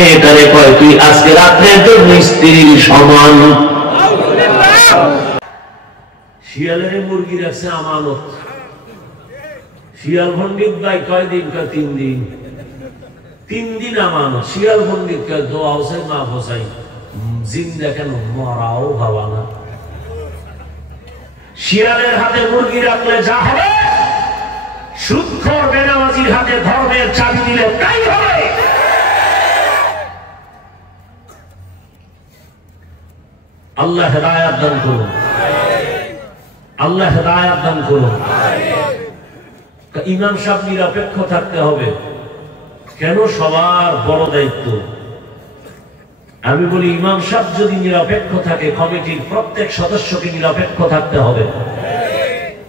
মেয়েটারে কয় তুই আজকে রাত্রে তোর স্ত্রীর সমান। শিয়ালের মুরগি রাখছে আমানত। শিয়াল পণ্ডিত ভাই কয়দিন? কয় 3 দিন। 3 দিন আমানত। শিয়াল পণ্ডিত কয় দোয়া হোসেন মা হোসাই জিন্দা কেন মরাও ভাবা না। শিয়ালের হাতে মুরগি রাখলে যা হবে, সুদখোর বেনামাজির হাতে ধর্মের চাবি দিলে তাই হবে। আল্লাহ হেদায়েত দান করুন, আল্লাহ হেদায়েত দান করুন। ইমাম সাহেব নিরপেক্ষ থাকতে হবে কেন? সবার বড় দায়িত্ব। আমি বলি ইমাম সাহেব যদি নিরপেক্ষ থাকে, কমিটির প্রত্যেক সদস্যকে নিরপেক্ষ থাকতে হবে।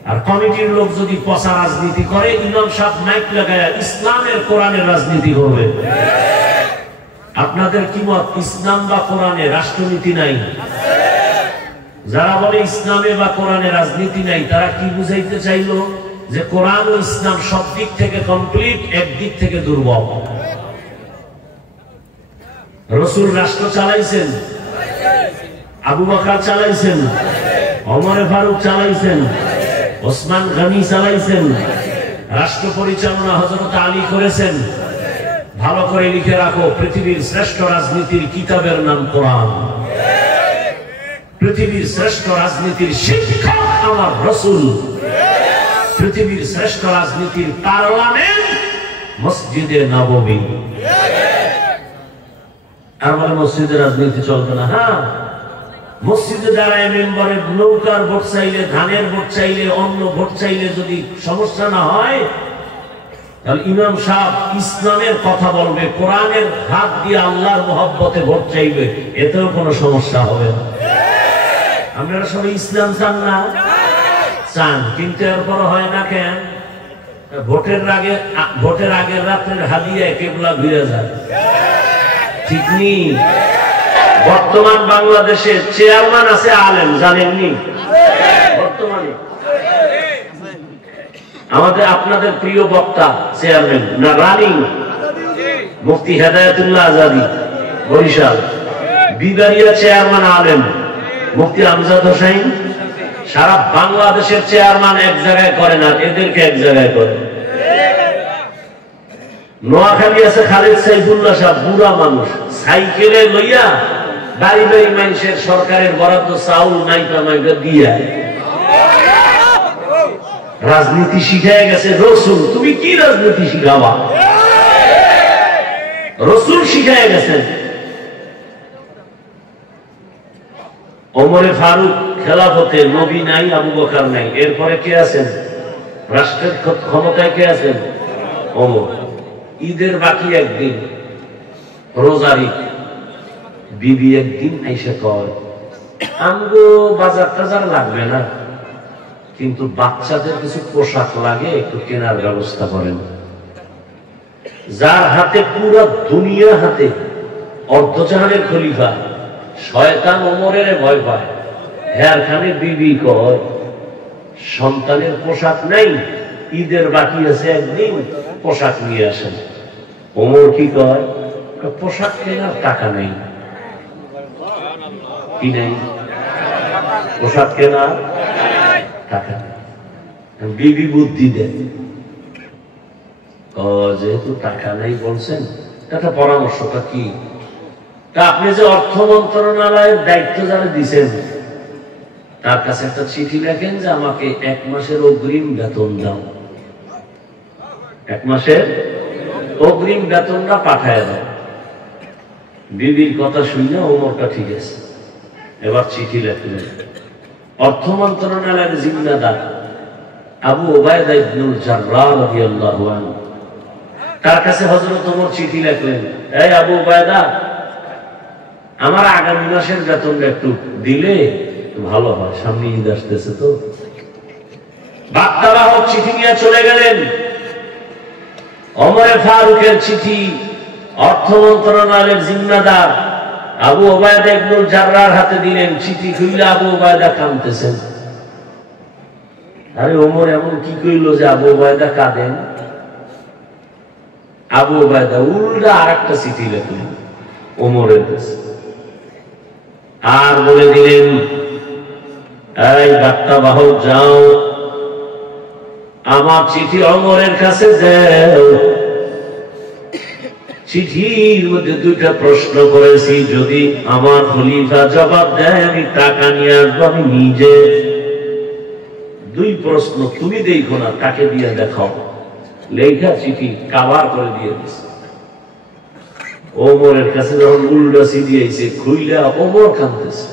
আর কমিটির লোক যদি পচা রাজনীতি করে, ইমাম সাহেব মাইক লাগায় ইসলামের কোরআনের রাজনীতি করবে। আপনাদের কি মত? ইসলাম বা কোরআনে রাষ্ট্রনীতি নাই? যারা বলে ইসলামে বা কোরআনে রাজনীতি নাই, তারা কি বুঝাইতে চাইলো? যে কোরআন ও ইসলাম সব দিক থেকে কমপ্লিট, একদিক থেকে দুর্বল। রসুল রাষ্ট্র চালাইছেন, আবু বকর চালাইছেন, ওমর ফারুক চালাইছেন, ওসমান গনি চালাইছেন, রাষ্ট্র পরিচালনা হযরত আলী করেছেন। ভালো করে লিখে রাখো, পৃথিবীর শ্রেষ্ঠ রাজনীতির কিতাবের নাম কোরআন। পৃথিবীর শ্রেষ্ঠ রাজনীতির শিক্ষক আমার রাসূল। পৃথিবীর শ্রেষ্ঠ রাজনীতির পার্লামেন্ট মসজিদে নববী। আর বলে মসজিদে রাজনীতি চলবে না? হ্যাঁ, মসজিদে দাঁড়ায় মেম্বারের নৌকার ভোট চাইলে, ধানের ভোট চাইলে, অন্য ভোট চাইলে যদি সমস্যা না হয়, তাহলে ইমাম সাহেব ইসলামের কথা বলবে, কোরআনের হাত দিয়ে আল্লাহর মহব্বতে ভোট চাইবে, এতেও কোনো সমস্যা হবে না। আপনারা সবাই ইসলাম চান না? চান, কিন্তু এরপর হয় না কেন? ভোটের আগের রাত্রের হাদিয়ায় কেবলা ঘুরে যায়। ঠিক নেই? বর্তমান বাংলাদেশের চেয়ারম্যান আছে আলেম, জানেননি? বর্তমানে আমাদের আপনাদের প্রিয় বক্তা চেয়ারম্যান না রানিং মুফতি হেদায়েতুল্লাহ আজাদি বরিশাল, বিবারিয়া চেয়ারম্যান আলেম মুফতি আমজাদ হোসেন। সারা বাংলাদেশের চেয়ারম্যান এক জায়গায় করে না, এদেরকে এক জায়গায় করে। নোয়াখালী আছে খালিদ সাইফুল্লাহ সাহেব, বুড়া মানুষ, সাইকেলে লইয়া বাড়ি বাড়ি মানুষের সরকারের বরাদ্দ চাউল মাইপা মাইপা দিয়া রাজনীতি শিখায় গেছে রসুল। তুমি কি রাজনীতি শিখাবা? রসুল শিখায় গেছেন। ওমরে ফারুক খেলাফতে, নবী নাই, আবু বকর নাই, এরপরে কে আছেন? রাষ্ট্রের ক্ষমতায় কে আছেন? ওমর। ঈদের বাকি একদিন, রোজারি বিবি একদিন আইসা কয়, আমগো বাজার টাজার লাগবে না, কিন্তু বাচ্চাদের কিছু পোশাক লাগে, একটু কেনার ব্যবস্থা করেন। যার হাতে পুরো দুনিয়া হাতে, অর্ধজাহানের খলিফা, শয়তান ওমরের ভয় পায়। হ্যাঁ খানে বিবি কয়, সন্তানের পোশাক নাই, ঈদের বাকি আছে একদিন, পোশাক নিয়ে আসেন। ওমর কি কয়? পোশাক কেনার টাকা নেই। কি নেই? পোশাক কেনার টাকা নেই। বিবি বুদ্ধি দেন, যেহেতু টাকা নেই বলছেন, একটা পরামর্শটা কি? আপনি যে অর্থ মন্ত্রণালয়ের দায়িত্ব যারা দিচ্ছেন, তার কাছে একটা চিঠি লেখেন যে আমাকে 1 মাসের অগ্রিম বেতন দাও। 1 মাসের অগ্রিম বেতনটা পাঠায় দাও। বিবির কথা শুনে ওমরটা ঠিক আছে, এবার চিঠি লেখলেন। অর্থ মন্ত্রণালয়ের জিম্মাদার আবু ওবায়দা ইবনুল জাররাহ রাদিয়াল্লাহু আনহু, তার কাছে হযরত ওমর চিঠি লেখলেন, এই আবু ওবায়দা, আমার আগামী মাসের বেতনটা একটু দিলে ভালো হয়, সামনে ঈদ আসতেছে তো। বার্তাবাহক চিঠি নিয়ে চলে গেলেন। ওমরে ফারুকের চিঠি অর্থ মন্ত্রণালয়ের জিম্মাদার আবু ওবায়দা ইবনুল জাররাহর হাতে দিলেন। চিঠি খুললে আবু ওবায়দা কাঁদতেছেন। আরে ওমর এমন কি কইল যে আবু ওবায়দা কাঁদেন? আবু ওবায়দা উল্টা আরেকটা চিঠি লেখলেন, ওমরের কাছে, আর বলে দিলেন, এই বার্তা বাহক যাও, আমার চিঠি ওমরের কাছে যাও। চিঠির মধ্যে দুইটা প্রশ্ন করেছি, যদি আমার খলিফা জবাব দেয় আমি টাকা নিয়ে আসবো আমি নিজে। দুই প্রশ্ন, তুমি দেখো না, তাকে দিয়ে দেখাও। লেখা চিঠি কাভার করে দিয়ে দিছে। ওমরের কাছে যখন উল্টা চিঠি আইছে, খুইলা ওমর কাঁদতেছে,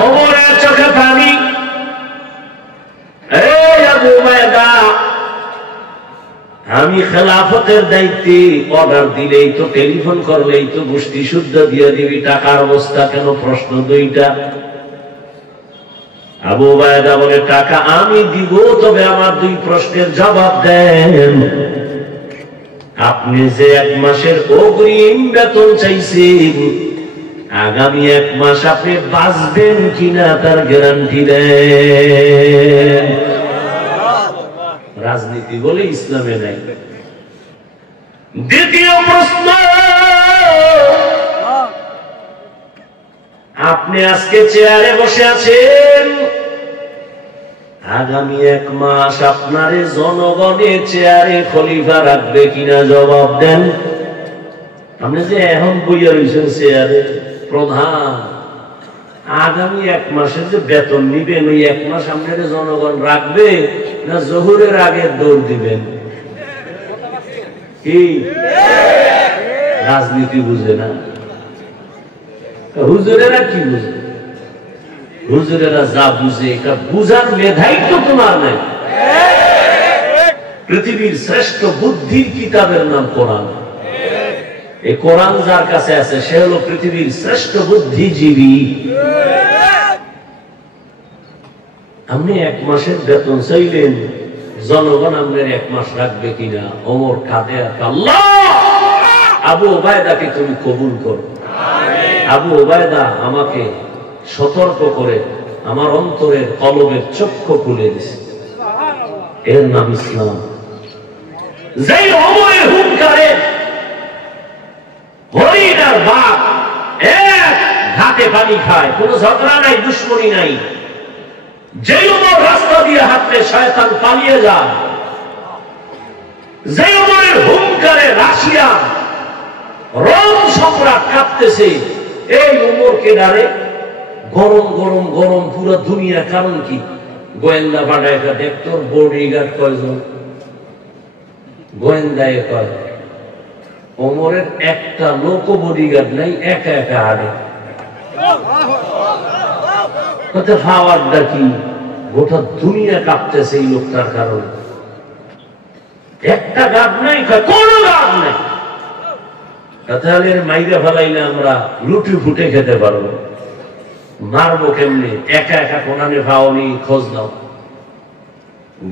ওমরের চোখে পানি। এই আবু উবাইদা, আমি খেলাফতের দায়িত্বে, অর্ডার দিলেই তো, টেলিফোন করলেই তো গোষ্ঠী শুদ্ধ দিয়ে দিবি, টাকার অবস্থা কেন? প্রশ্ন দুইটা। আবু উবাইদা বলে, টাকা আমি দিব, তবে আমার দুই প্রশ্নের জবাব দেন। আপনি যে 1 মাসের অগ্রিম বেতন চাইছেন, আগামী 1 মাস আপনি বাঁচবেন কিনা তার গ্যারান্টি দেন। রাজনীতি বলে ইসলামে নাই। দ্বিতীয় প্রশ্ন, আপনি আজকে চেয়ারে বসে আছেন, আগামী 1 মাস আপনারে জনগণের চেয়ারে খলিফা রাখবে কিনা জবাব দেন। আপনি যে এখন বইয়া রয়েছেন চেয়ারে প্রধান, আগামী 1 মাসের যে বেতন নিবেন, ওই 1 মাস আপনার জনগণ রাখবে না জহুরের আগে দৌড় দিবেন? কি রাজনীতি বুঝে না হুজুরেরা? কি বুঝে? হুজুরেরা যা বুঝে, এটা বুঝার মেধাই তো তোমার নাই। পৃথিবীর শ্রেষ্ঠ বুদ্ধির কিতাবের নাম কোরআন। এই কোরআন যার কাছে আছে, সে হলো পৃথিবীর শ্রেষ্ঠ বুদ্ধিজীবী। আপনি 1 মাসের বেতন চাইলেন, জনগণ আপনার 1 মাস রাখবে কিনা? ওমর কাঁদে, আল্লাহ, আবু উবাইদাকে তুমি কবুল করো। আবু উবাইদা আমাকে সতর্ক করে আমার অন্তরের কলবের চক্ষু খুলে দিছে। এর নাম ইসলাম। যেই ওমরের হুঙ্কারে হরিণ আর বাঘ এক ঘাটে পানি খায়, কোন ঝগড়া নাই, দুশ্মনী নাই। যেই ওমর রাস্তা দিয়ে হাঁটলে শয়তান পালিয়ে যায়, যে ওমরের হুঙ্কারে রাশিয়া রোম সম্রাট কাঁপতেছে, এই ওমরকে ডারে গরম গরম গরম পুরো দুনিয়া। কারণ কি? গোয়েন্দা পাঠায়, দেখতো বডিগার্ড কয়জন? গোয়েন্দায় কয় ওমরের একটা লোক বডিগার্ড নাই, একা একা হাঁটে। ফাওয়ারটা কি? গোটা দুনিয়া কাঁপতেছে এই লোকটার কারণে। একটা গার্ড নাই, কোন গার্ড নাই। তাহলে মাইরা ফেলাইলে আমরা লুটি ফুটে খেতে পারবো, মারবো কেমনি? একা একা কোনানে ফাওনি, খোঁজ নাও।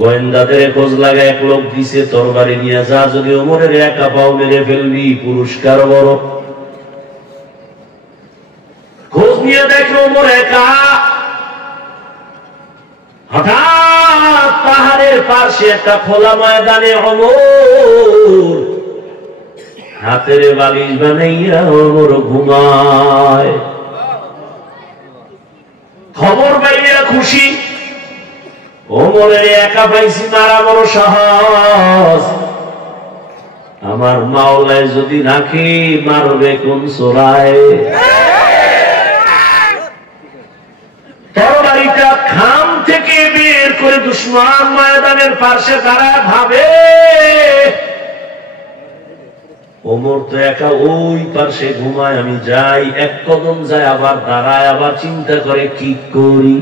গোয়েন্দাদের খোঁজ লাগা, এক লোক দিছে তরবারি নিয়ে, যা যদি ওমরের একা পাও মেরে ফেলবি, পুরস্কার বড়। খোঁজ নিয়ে দেখলো ওমর একা। হঠাৎ পাহাড়ের পাশে একটা খোলা ময়দানে ওমর হাতের বালিশ বানাইয়া ওমর ঘুমায়। খবর পাইয়া খুশি, ওমরের একা পাইছি, মারা বড় সহজ। আমার মাওলায় যদি রাখি, মারবে কোন চোরায়? তরবারিটা খাম থেকে বের করে দুশমন ময়দানের পাশে দাঁড়ায় ভাবে, ওমর তো একা ওই পাশে ঘুমায়, আমি যাই। 1 কদম যায়, আবার দাঁড়ায়, আবার চিন্তা করে কি করি।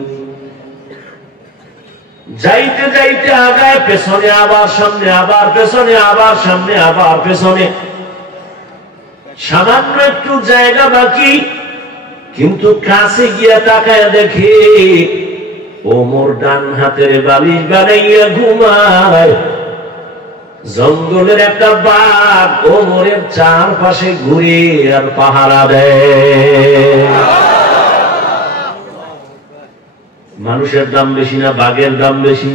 যাইতে যাইতে আগায়, পেছনে আবার সামনে, আবার পেছনে, আবার সামনে, আবার পেছনে। সামান্য একটু জায়গা বাকি, কিন্তু কাছে গিয়া তাকায় দেখে ওমর ডান হাতের বালিশ বানাইয়া ঘুমায়। জঙ্গলের একটা বাঘ ওমরের চারপাশে ঘুরে আর পাহারা দেয়। মানুষের দাম বেশি না বাঘের দাম বেশি?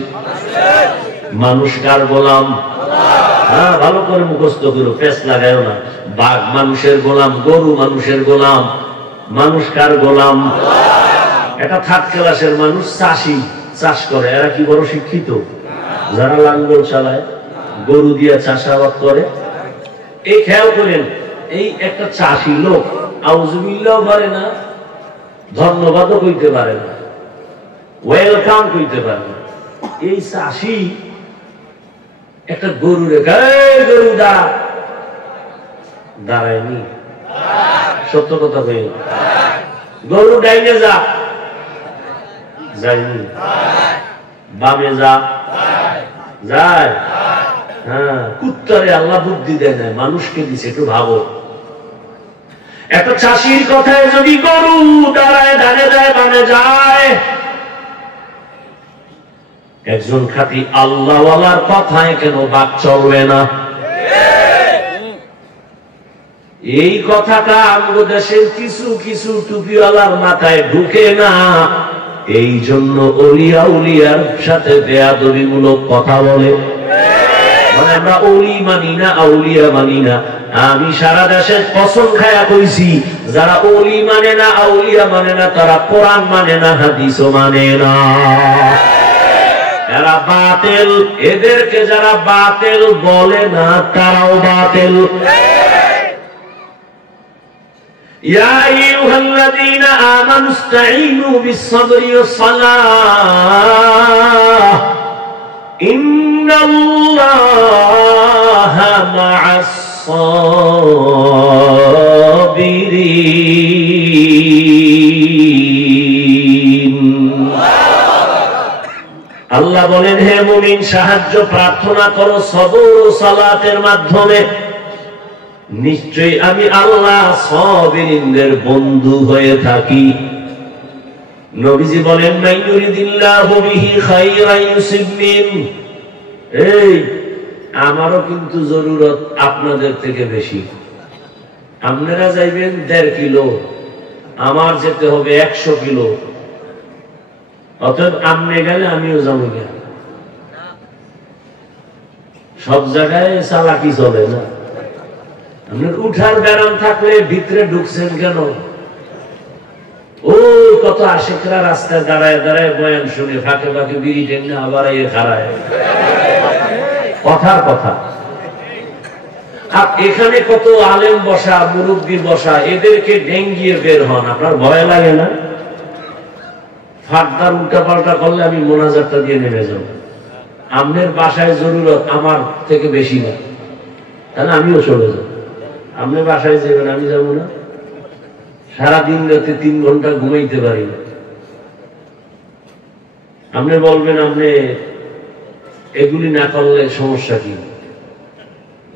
মানুষ কার গোলাম? হ্যাঁ, ভালো করে মুখস্থ করো, পেস লাগায়ও না। বাঘ মানুষের গোলাম, গরু মানুষের গোলাম, মানুষ কার গোলাম? একটা থার্ড ক্লাসের মানুষ চাষি, চাষ করে, এরা কি বড় শিক্ষিত? যারা লাঙ্গল চালায়, গরু দিয়ে চাষাবাদ করে। এই খেয়াল করেন, এই একটা চাষি লোক আউযুবিল্লাহ পারে না, ধন্যবাদও কইতে পারে না, ওয়েলকাম কইতে পারে না। এই চাষি একটা গরু রেখে, গরু দাঁড়ায়নি, সত্য কথা কই, গরু ডাইনে যা, যায়নি, বামে যা, যায়। হ্যাঁ, কুত্তারে আল্লাহ বুদ্ধি দেয় না, মানুষকে দিছে। একটু ভাবো, একটা চাষির কথায় যদি গরু দাঁড়ায়, ডানে যায়, বামে যায়, একজন খাঁটি আল্লাহওয়ালার কথায় কেন বাদ চলবে না? এই কথাটা আমগো দেশের কিছু কিছু টুপিওয়ালার মাথায় ঢুকে না, এই জন্য ওলিয়া উলিয়ার সাথে বেয়াদবিমূলক কথা বলে। মানে আমরা ওলি মানি না, আউলিয়া মানি না। আমি সারা দেশের কসম খায়া কইছি, যারা ওলি মানে না, আউলিয়া মানে না, তারা কোরআন মানে না, হাদিসও মানে না, এরা বাতিল। এদেরকে যারা বাতিল বলে না, তারাও বাতিল। ইয়া আইয়ুহাল্লাযীনা আমানু ইসতাঈনু বিস-সাবরি ওয়াস-সালাহ ইন্নাল্লাহা মা'আস-সাবিরিন। আল্লাহ বলেন, হে মুমিন, সাহায্য প্রার্থনা করো সবর ও সালাতের মাধ্যমে, নিশ্চয়ই আমি আল্লাহ সাবিরিনদের বন্ধু হয়ে থাকি। নবীজি বলেন, মান ইউরিদিল্লাহু বিহি খায়রান ইউসিব মিন। এই আমারও কিন্তু জরুরত আপনাদের থেকে বেশি। আপনারা যাইবেন 1.5 কিলো, আমার যেতে হবে 100 কিলো। অতএব আপনি গেলে আমিও যাবো। সব জায়গায় চালাকি চলে না। আপনার উঠার ব্যারাম থাকলে ভিতরে ঢুকছেন কেন? ও কত আশিকরা রাস্তায় দাঁড়ায় দাঁড়ায় বয়ান শুনে ফাঁকে ফাঁকে বিড়ি টেনে আবার এ খাড়ায়, কথার কথা। আর এখানে কত আলেম বসা, মুরব্বী বসা, এদেরকে ডেঙ্গিয়ে বের হন, আপনার ভয় লাগে না? ফাঁকদার উল্টা পাল্টা করলে আমি মোনাজাতটা দিয়ে নেমে যাব। আপনার বাসায় জরুরত আমার থেকে বেশি না, তাহলে আমিও চলে যাব। আপনি বাসায় যাবেন, আমি যাবো না? সারাদিন রাতে 3 ঘন্টা ঘুমাইতে পারি না। আপনি বলবেন আপনি এগুলি না করলে সমস্যা কি?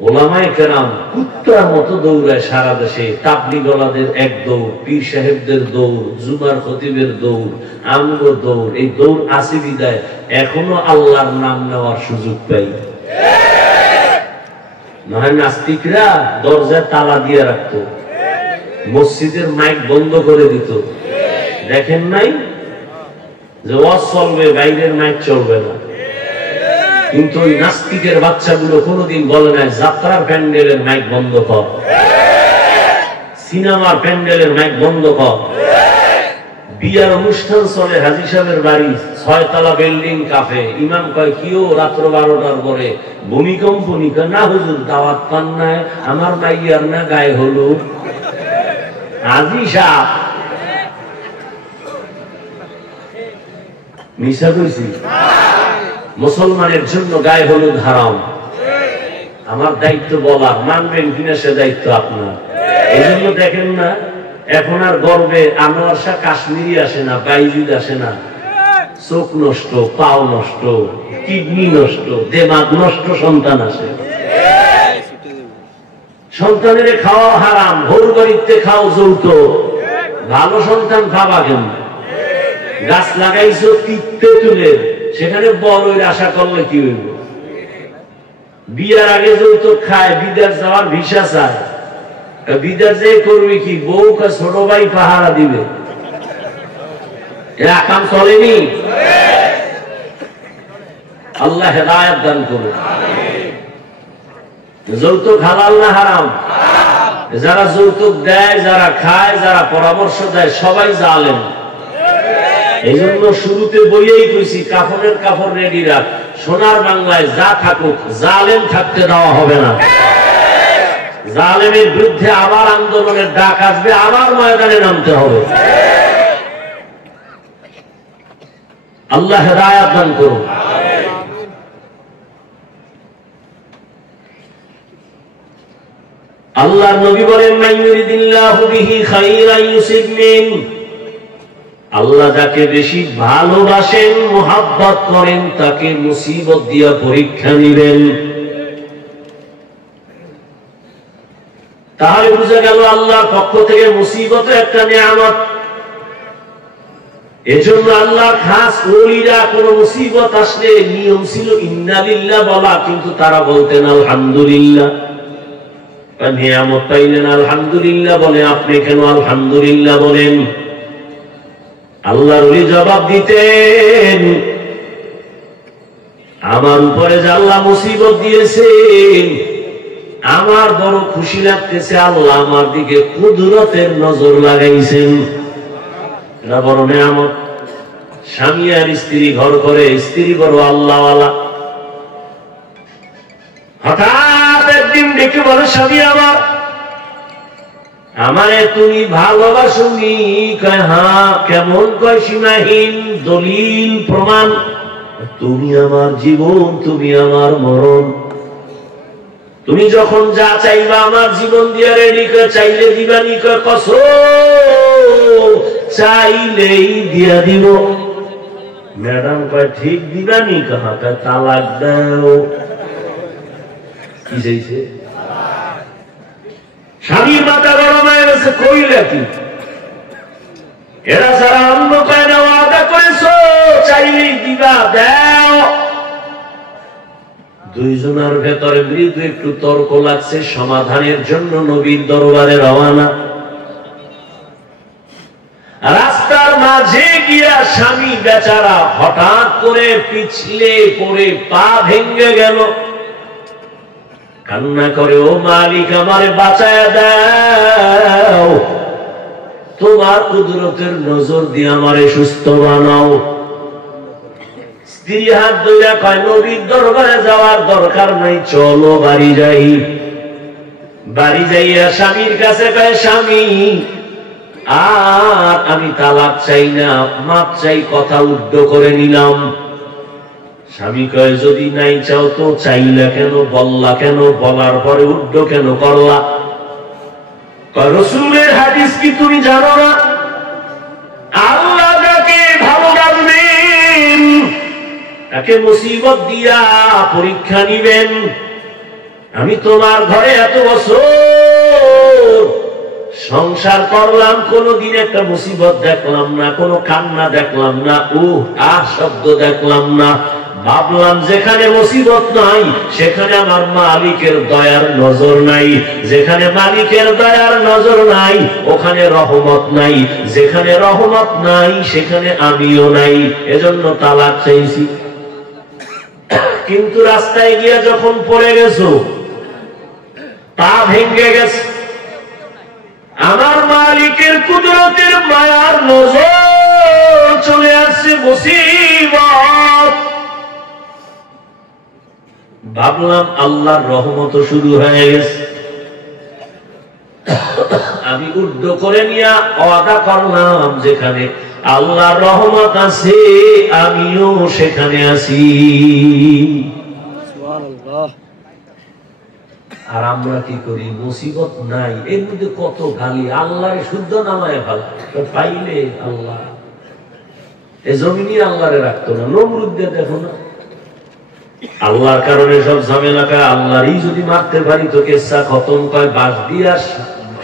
ওলামায়ে কেরাম কুত্তার মতো দৌড়ায় সারা দেশে। তাবলীগওয়ালাদের এক দৌড়, পীর সাহেবদের দৌড়, জুমার খতিবের দৌড়, আমগো দৌড়। এই দৌড় আসি বিদায় এখনো আল্লাহর নাম নেওয়ার সুযোগ পাই। নয় নাস্তিকরা দরজায় তালা দিয়ে রাখতো, মসজিদের মাইক বন্ধ করে দিত। দেখেন নাই যে ওয়াজ চলবে, বাইরের মাইক চলবে না। কিন্তু ওই নাস্তিকের বাচ্চাগুলো কোনোদিন বলে নাই যাত্রার প্যান্ডেলের মাইক বন্ধ কর, সিনেমার প্যান্ডেলের মাইক বন্ধ কর। বিয়ার অনুষ্ঠান চলে হাজী সাহেবের বাড়ি, 6 তলা বিল্ডিং, কাফে। ইমাম কয় কিও রাত্র 12টার পরে ভূমিকম্প নিকা? না হুজুর, দাওয়াত পান নাই, আমার মাইয়ার না গায়ে হলুদ। হাজী সাহেব মিশা কইছি? মুসলমানের জন্য গায়ে হলুদ হারাম। আমার দায়িত্ব বলা, মানবেন কিনা সে দায়িত্ব আপনার। এই জন্য দেখেন না এখন আর গর্বে আনোয়ার শাহ কাশ্মীরি আসে না, বাইজিদ আসে না। চোখ নষ্ট, পাও নষ্ট, কিডনি নষ্ট, দেমাগ নষ্ট সন্তান আসে। সন্তানের খাওয়া হারাম, ভোর বাড়িতে খাও যৌতুক। ভালো সন্তান খাবা কেন? গাছ লাগাইছো তিতে তুলে, সেখানে বড়ের আশা করলে কি হইব? বিয়ার আগে যৌতুক খায়, বিদেশ যাওয়ার ভিসা চায়। বিদেশ যে করবে কি? বউ কা ছোট ভাই পাহারা দিবে। এরা কাম চলেনি। আল্লাহ হেদায়েত দান করুন। যৌতুক হালাল না হারাম? যারা যৌতুক দেয়, যারা খায়, যারা পরামর্শ দেয়, সবাই জালেম। এই জন্য শুরুতে বইয়েই কইছি, কাফনের কাপড় রেডি রাখ। সোনার বাংলায় যা থাকুক, জালেম থাকতে দেওয়া হবে না। জালেমের বিরুদ্ধে আবার আন্দোলনের ডাক আসবে, আবার ময়দানে নামতে হবে। আল্লাহ হেদায়েত দান করুন। আল্লাহর নবী বলেন, মান ইউরিদিল্লাহু বিহি খাইরান ইউসিব মিন। আল্লাহ যাকে বেশি ভালোবাসেন, মুহাব্বত করেন, তাকে মুসিবত দিয়া পরীক্ষা নিবেন। তাহলে বুঝা গেল আল্লাহর পক্ষ থেকে মুসিবত একটা নিয়ামত। এজন্য আল্লাহর খাস ওলিরা কোন মুসিবত আসলে নিয়ম ছিল ইন্না লিল্লাহ বলা, কিন্তু তারা বলতেন আলহামদুলিল্লাহ। নিয়ামত পাইলেন আলহামদুলিল্লাহ বলে, আপনি কেন আলহামদুলিল্লাহ বলেন? আল্লাহর ওলি জবাব দিতেন, আমার উপরে যে আল্লাহ মুসিবত দিয়েছেন, আমার বড় খুশি লাগতেছে। আল্লাহ আমার দিকে কুদরতের নজর লাগাইছেন, এটা বড় নিয়ামত। স্বামী আর স্ত্রী ঘর করে, স্ত্রী বড় আল্লাহওয়ালা। হঠাৎ একদিন ডেকে বলে, স্বামী আমার, আমারে তুমি ভালোবাসুনি? কয় হ্যাঁ। কেমন? কয় সীমাহীন, দলিল প্রমাণ। তুমি আমার জীবন, তুমি আমার মরণ। তুমি যখন যা চাইবা আমার জীবন দিয়া রেডি। কয় চাইলে দিবানি? কয় কসম, চাইলেই দিয়া দিব। ম্যাডাম কয় ঠিক দিবানি? কয় তালাক দাও। কি চাইছে? স্বামীর মাথা গরম হয়ে গেছে, কইলে কি? এরা যারা অন্য পায় না, ওয়াদা করেছো চাইলেই দিবা, দাও। দুইজনের ভেতরে মৃদু একটু তর্ক লাগছে, সমাধানের জন্য নবীর দরবারে রওনা। রাস্তার মাঝে গিয়া স্বামী বেচারা হঠাৎ করে পিছলে পড়ে পা ভেঙে গেল। কান্না করে, ও মালিক, আমারে বাঁচায়া দাও, তোমার কুদরতের নজর দিয়ে আমারে সুস্থ বানাও। স্ত্রী হাত ধইরা কয়, নবীর দরবারে যাওয়ার দরকার নাই, চলো বাড়ি যাই। বাড়ি যাইয়া স্বামীর কাছে কয়, স্বামী, আর আমি তালাক চাই না, মাপ চাই, কথা উদ্ধ করে নিলাম। স্বামী কয়, যদি নাই চাও তো চাইলা কেন, বললা কেন, বলার পরে উদ্ধ কেন করলা? রাসূলের হাদিস কি তুমি জানো না? আল্লাহ যাকে ভালোবাসবেন তাকে মুসিবত দিয়া পরীক্ষা নিবেন। আমি তোমার ঘরে এত বছর সংসার করলাম, কোনদিন একটা মুসিবত দেখলাম না, কোনো কান্না দেখলাম না, শব্দ দেখলাম না। ভাবলাম যেখানে মুসিবত নাই সেখানে আমার মালিকের দয়ার নজর নাই, যেখানে মালিকের দয়ার নজর নাই ওখানে রহমত নাই, যেখানে রহমত নাই সেখানে আমিও নাই। এজন্য তালাক চাইছি। কিন্তু রাস্তায় গিয়া যখন পড়ে গেছো, পা ভেঙে গেছে, আমার মালিকের কুদরতের মায়ার নজর চলে আসছে, মুসিবত। ভাবলাম আল্লাহর রহমত শুরু হয়ে গেছে। আমি উদ্ধ করে নিয়ে ওয়াদা করলাম, যেখানে আল্লাহর রহমত আছে আমিও সেখানে আছি। আর আমরা কি করি? মুসিবত নাই, এর মধ্যে কত গালি, আল্লাহরে শুদ্ধ নামায় ভালো পাইলে আল্লাহ। এ জমিনই আল্লাহরে রাখতো না। নমরুদকে দেখো না, আল্লাহর কারণে সব ঝামেলাটা। আল্লাহরই যদি মারতে পারি তো কেসা খতম। কয় বাস দিয়া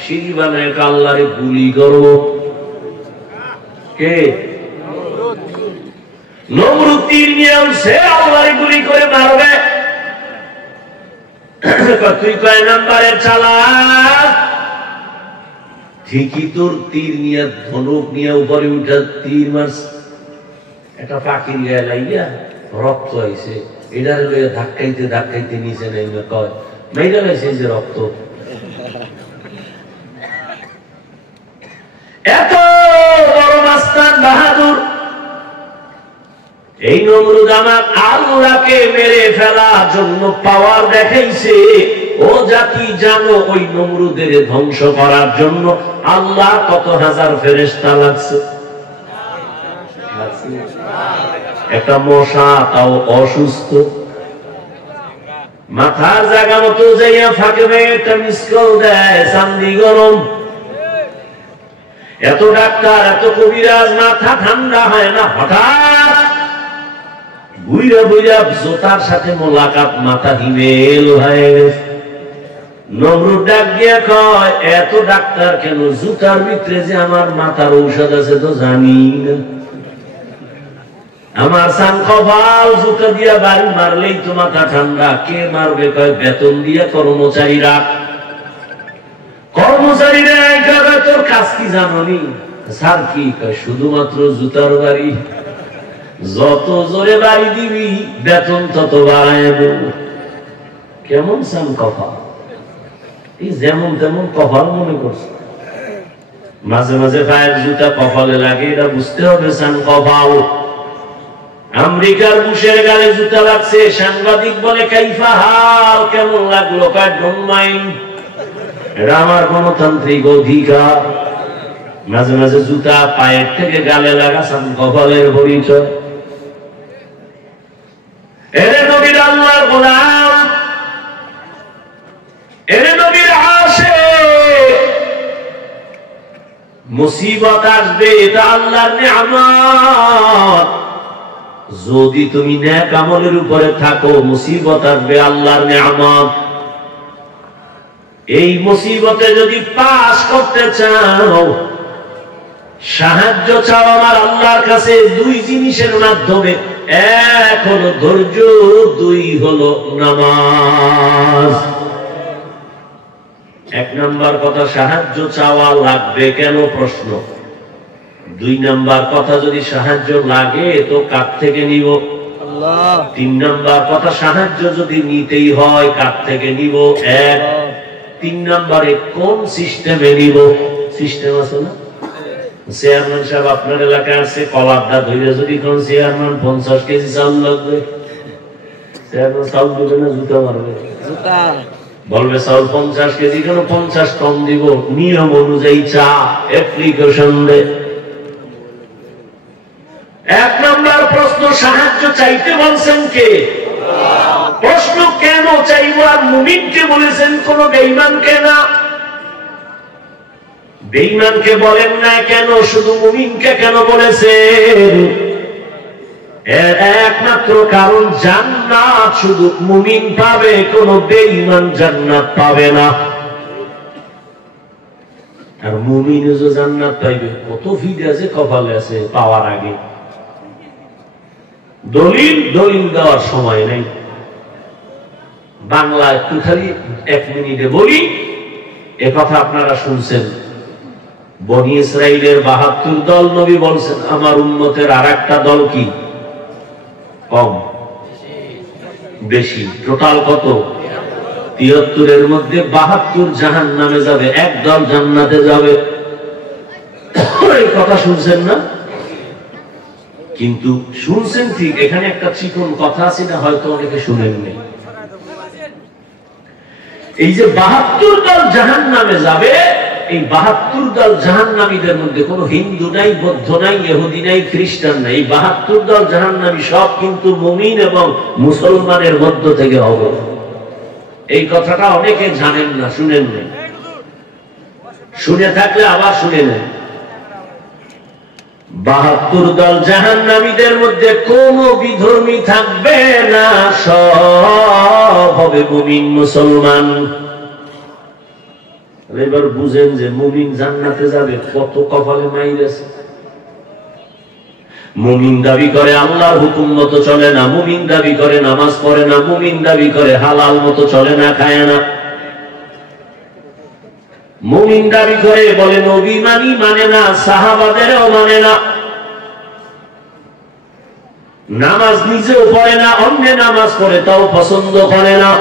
সিঁড়ি বানায় আল্লাহরে গুলি করবো। কে? নমরুদ তীর নিয়ে সে আল্লাহরে গুলি করে মারবে। তুই কয় নাম্বারের চালাক? ঠিকই তোর তীর নিয়ে, ধনুক নিয়ে উপরে উঠে তীর মারস। একটা পাখির গায়ে লাইয়া রক্ত হয়েছে, এটার লইয়া ধাক্কাইতে ধাক্কাইতে নিচে নেমে কয়, মেয়েরা গেছে যে রক্ত এত বড় মাস্তান বাহাদুর এই নমরুদ আমার আল্লাহকে মেরে ফেলার জন্য পাওয়ার দেখাইছে। ও জাতি জানো ওই নমরুদের ধ্বংস করার জন্য আল্লাহ কত হাজার ফেরেশতা লাগছে। একটা মশা তাও অসুস্থ মাথার জায়গা মতো যাইয়া ফাঁকে একটা মিস কল দেয়, চান্দি গরম। এত ডাক্তার এত কবিরাজ মাথা ঠান্ডা হয় না, হঠাৎ বুইরা বুইরা জোতার সাথে মোলাকাত, মাথা হিমেল হয়ে গেছে। নমরুদ ডাক দিয়া কয় এত ডাক্তার কেন? জুতার ভিতরে যে আমার মাথার ঔষধ আছে তো জানি না। আমার সান কপাল, জুতা দিয়া বাড়ি মারলেই তো মাথা ঠান্ডা। কে মারবে? কয় বেতন দিয়া কর্মচারীরা। কর্মচারীরা তোর কাজ কি জানি? স্যার কি? কয় শুধুমাত্র জুতার বাড়ি, যত জোরে বাড়ি দিবি বেতন তত বাড়ায় দেব। কেমন সান কপাল! এই যেমন তেমন কপাল মনে করছে। মাঝে মাঝে পায়ের জুতা কপালে লাগে, এটা বুঝতে হবে সান কপাল। আমেরিকার বুশের গালে জুতা লাগছে, সাংবাদিক বলে কাইফা হাল, কেমন লাগলো? কয় ডোন্ট মাইন্ড, এটা আমার গণতান্ত্রিক অধিকার। মাঝে মাঝে জুতা পায়ের থেকে গালে লাগা সান কপালের পরিচয়। এরে নবীর আল্লাহর গোলাম, এরে নবীর আশিক, মুসিবত আসবে, এটা আল্লাহর নিয়ামত। যদি তুমি নেক আমলের উপরে থাকো, মুসিবত আসবে, আল্লাহর নিয়ামত। এই মুসিবতে যদি পাস করতে চাও, সাহায্য চাও আমার আল্লাহর কাছে দুই জিনিসের মাধ্যমে। এক হলো ধৈর্য, দুই হলো নামাজ। এক নাম্বার কথা, সাহায্য চাওয়া লাগবে কেন? প্রশ্ন। দুই নাম্বার কথা, যদি সাহায্য লাগে তো কার থেকে নিব? আল্লাহ। তিন নাম্বার কথা, সাহায্য যদি নিতেই হয় কার থেকে নিব? এক। তিন নাম্বারে কোন সিস্টেমে নিব? সিস্টেম আছে না? চেয়ারম্যান সাহেব আপনার এলাকায় আছে, কলারটা ধরে যদি কোন চেয়ারম্যান 50 কেজি চাউল লাগবে, চেয়ারম্যান চাউল দেবে না জুতা মারবে? জুতা বলবে চাউল 50 কেজি কেন? 50 কম দিব, নিয়ম অনুযায়ী চা অ্যাপ্লিকেশন দে। এক নম্বর প্রশ্ন, সাহায্য চাইতে বলছেন কে? প্রশ্ন কেন চাইব? আর মুমিনকে বলেছেন, কোন বেঈমানকে না। বেঈমানকে বলেন না কেন? শুধু মুমিনকে কেন বলেছেন? এর একমাত্র কারণ, জান্নাত শুধু মুমিন পাবে, কোন বেঈমান জান্নাত পাবে না। আর মুমিন যে জান্নাত পাইবে, কত ভিড় আছে কপালে আছে পাওয়ার আগে। দলিল দেওয়ার সময় নেই, বাংলা একটু খালি 1 মিনিটে বলি। একথা আপনারা শুনছেন, বনি ইসরাইলের 72 দল, নবী বলছেন আমার উম্মতের আর একটা দল কি? কম বেশি? টোটাল কত? 73। এর মধ্যে 72 জাহান্নামে যাবে, এক দল জান্নাতে যাবে। এই কথা শুনছেন না? কিন্তু শুনছেন ঠিক, এখানে একটা চিকন কথা আছে না, হয়তো অনেকে শুনেননি। এই যে 72 দল জাহান্নামে যাবে, এই 72 দল জাহান্নামীদের মধ্যে কোনো হিন্দু নাই, বৌদ্ধ নাই, ইহুদি নাই, খ্রিস্টান নাই। এই 72 দল জাহান্নামী সব কিন্তু মুমিন এবং মুসলমানের মধ্য থেকে হবে। এই কথাটা অনেকে জানেন না, শুনেন না। শুনে থাকলে আবার শুনে নেন। 72 দল জাহান্নামীদের মধ্যে কোনো বিধর্মী থাকবে না, সব হবে মুমিন মুসলমান। এবার বুঝেন যে মুমিন জান্নাতে যাবে, কত কপালে মাইল আছে। মুমিন দাবি করে আল্লাহর হুকুম মতো চলে না, মুমিন দাবি করে নামাজ পড়ে না, মুমিন দাবি করে হালাল মতো চলে না, খায় না। মুমিন দাবি করে বলে নবী মানি, মানে না, সাহাবাদেরও মানে না। নামাজ নিজেও পড়ে না, অন্য নামাজ পড়ে তাও পছন্দ করে না।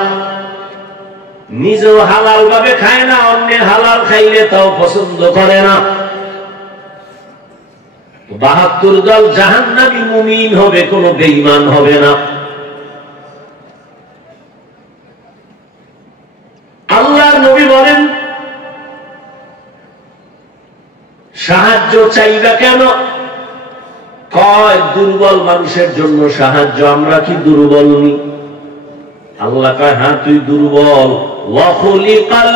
নিজেও হালাল ভাবে খায় না, অন্য হালাল খাইলে তাও পছন্দ করে না। ৭২ দল জাহান্নামী মুমিন হবে, কোনো বেঈমান হবে না। আল্লাহর নবী বলেন, সাহায্য চাইবা কেন? কয় দুর্বল মানুষের জন্য সাহায্য। আমরা কি দুর্বল নি? আল্লাহ কয় হ্যাঁ তুই দুর্বল। ওয়া খুলিকাল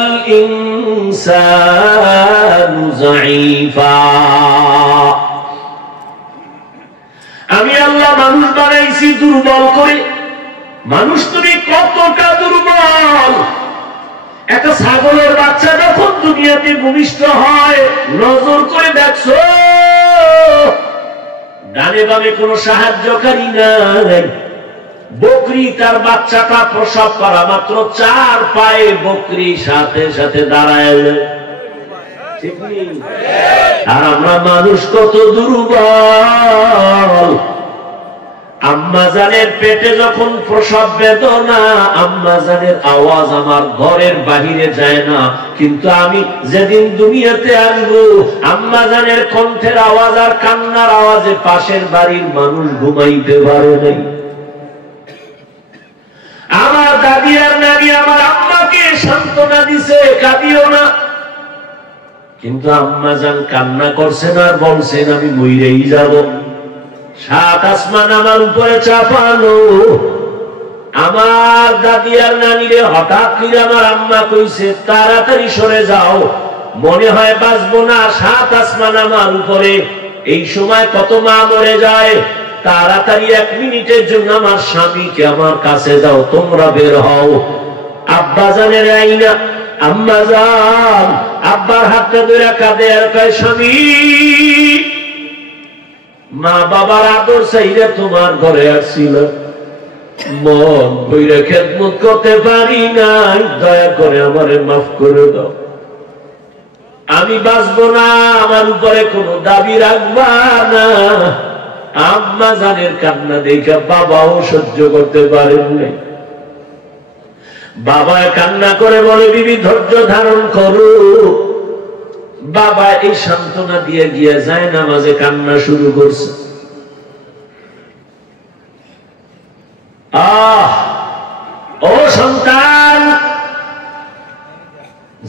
ইনসানু যায়ীফা। আমি আল্লাহ মানুষ বানাইছি দুর্বল করে। মানুষ তুমি কতটা দুর্বল! একটা ছাগলের বাচ্চা যখন দুনিয়াতে ভূমিষ্ঠ হয়, নজর করে দেখছো ডানে বামে কোনো সাহায্যকারী নাই। বকরি তার বাচ্চাটা প্রসব করা মাত্র 4 পায়ে বকরি সাথে সাথে দাঁড়ায়। ঠিক নেই? আর আমরা মানুষ কত দুর্বল। আম্মাজানের পেটে যখন প্রসব বেদনা, আম্মাজানের আওয়াজ আমার ঘরের বাহিরে যায় না, কিন্তু আমি যেদিন দুনিয়াতে আসবো আম্মাজানের কণ্ঠের আওয়াজ আর কান্নার আওয়াজে পাশের বাড়ির মানুষ ঘুমাইতে পারে নাই। আমার দাদি আর নানি আমার আম্মাকে সান্ত্বনা দিছে, কাঁদিও না, কিন্তু আম্মাজান কান্না করছেন আর বলছেন আমি মইরেই যাব। 7 আসমান আমার উপরে চাপানো। আমার দাদি আর নানিরে হঠাৎ করে আমার আম্মা কইছে তাড়াতাড়ি সরে যাও, মনে হয় বাঁচবো না। 7 আসমান আমার উপরে। এই সময় কত মা মরে যায়। তাড়াতাড়ি 1 মিনিটের জন্য আমার স্বামীকে আমার কাছে দাও, তোমরা বের হও। আব্বা জানের আইনা আম্মা জান আব্বার হাতটা ধরে কাঁদে আর কয় স্বামী, মা বাবার আদর চাইলে তোমার ঘরে আসছিল, মন বইরে খেদমত করতে পারি নাই, দয়া করে আমারে মাফ করে দাও। আমি বাঁচবো না, আমার উপরে কোনো দাবি রাখবা না। আম্মা জানের কান্না দেখে বাবাও সহ্য করতে পারেন নাই। বাবা কান্না করে বলে বিবি ধৈর্য ধারণ করো। বাবা এই সান্ত্বনা দিয়ে গিয়ে যায় নামাজে কান্না শুরু করছে। ও সন্তান,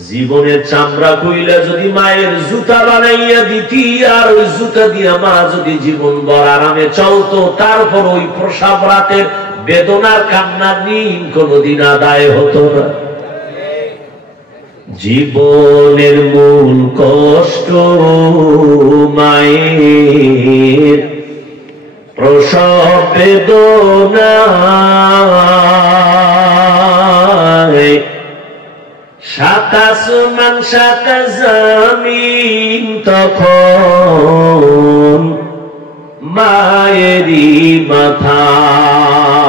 জীবনের চামড়া কইলা যদি মায়ের জুতা বানাইয়া দিতি, আর ওই জুতা দিয়া মা যদি জীবন ভর আরামে চলতো, তারপর ওই প্রসাব রাতের বেদনার কান্নার ঋণ কোনদিন আদায় হতো না। জীবনের মূল কষ্ট মায়ের প্রসব বেদনা, 7 আসমান 7 জমিন তখন মায়েরই মাথায়।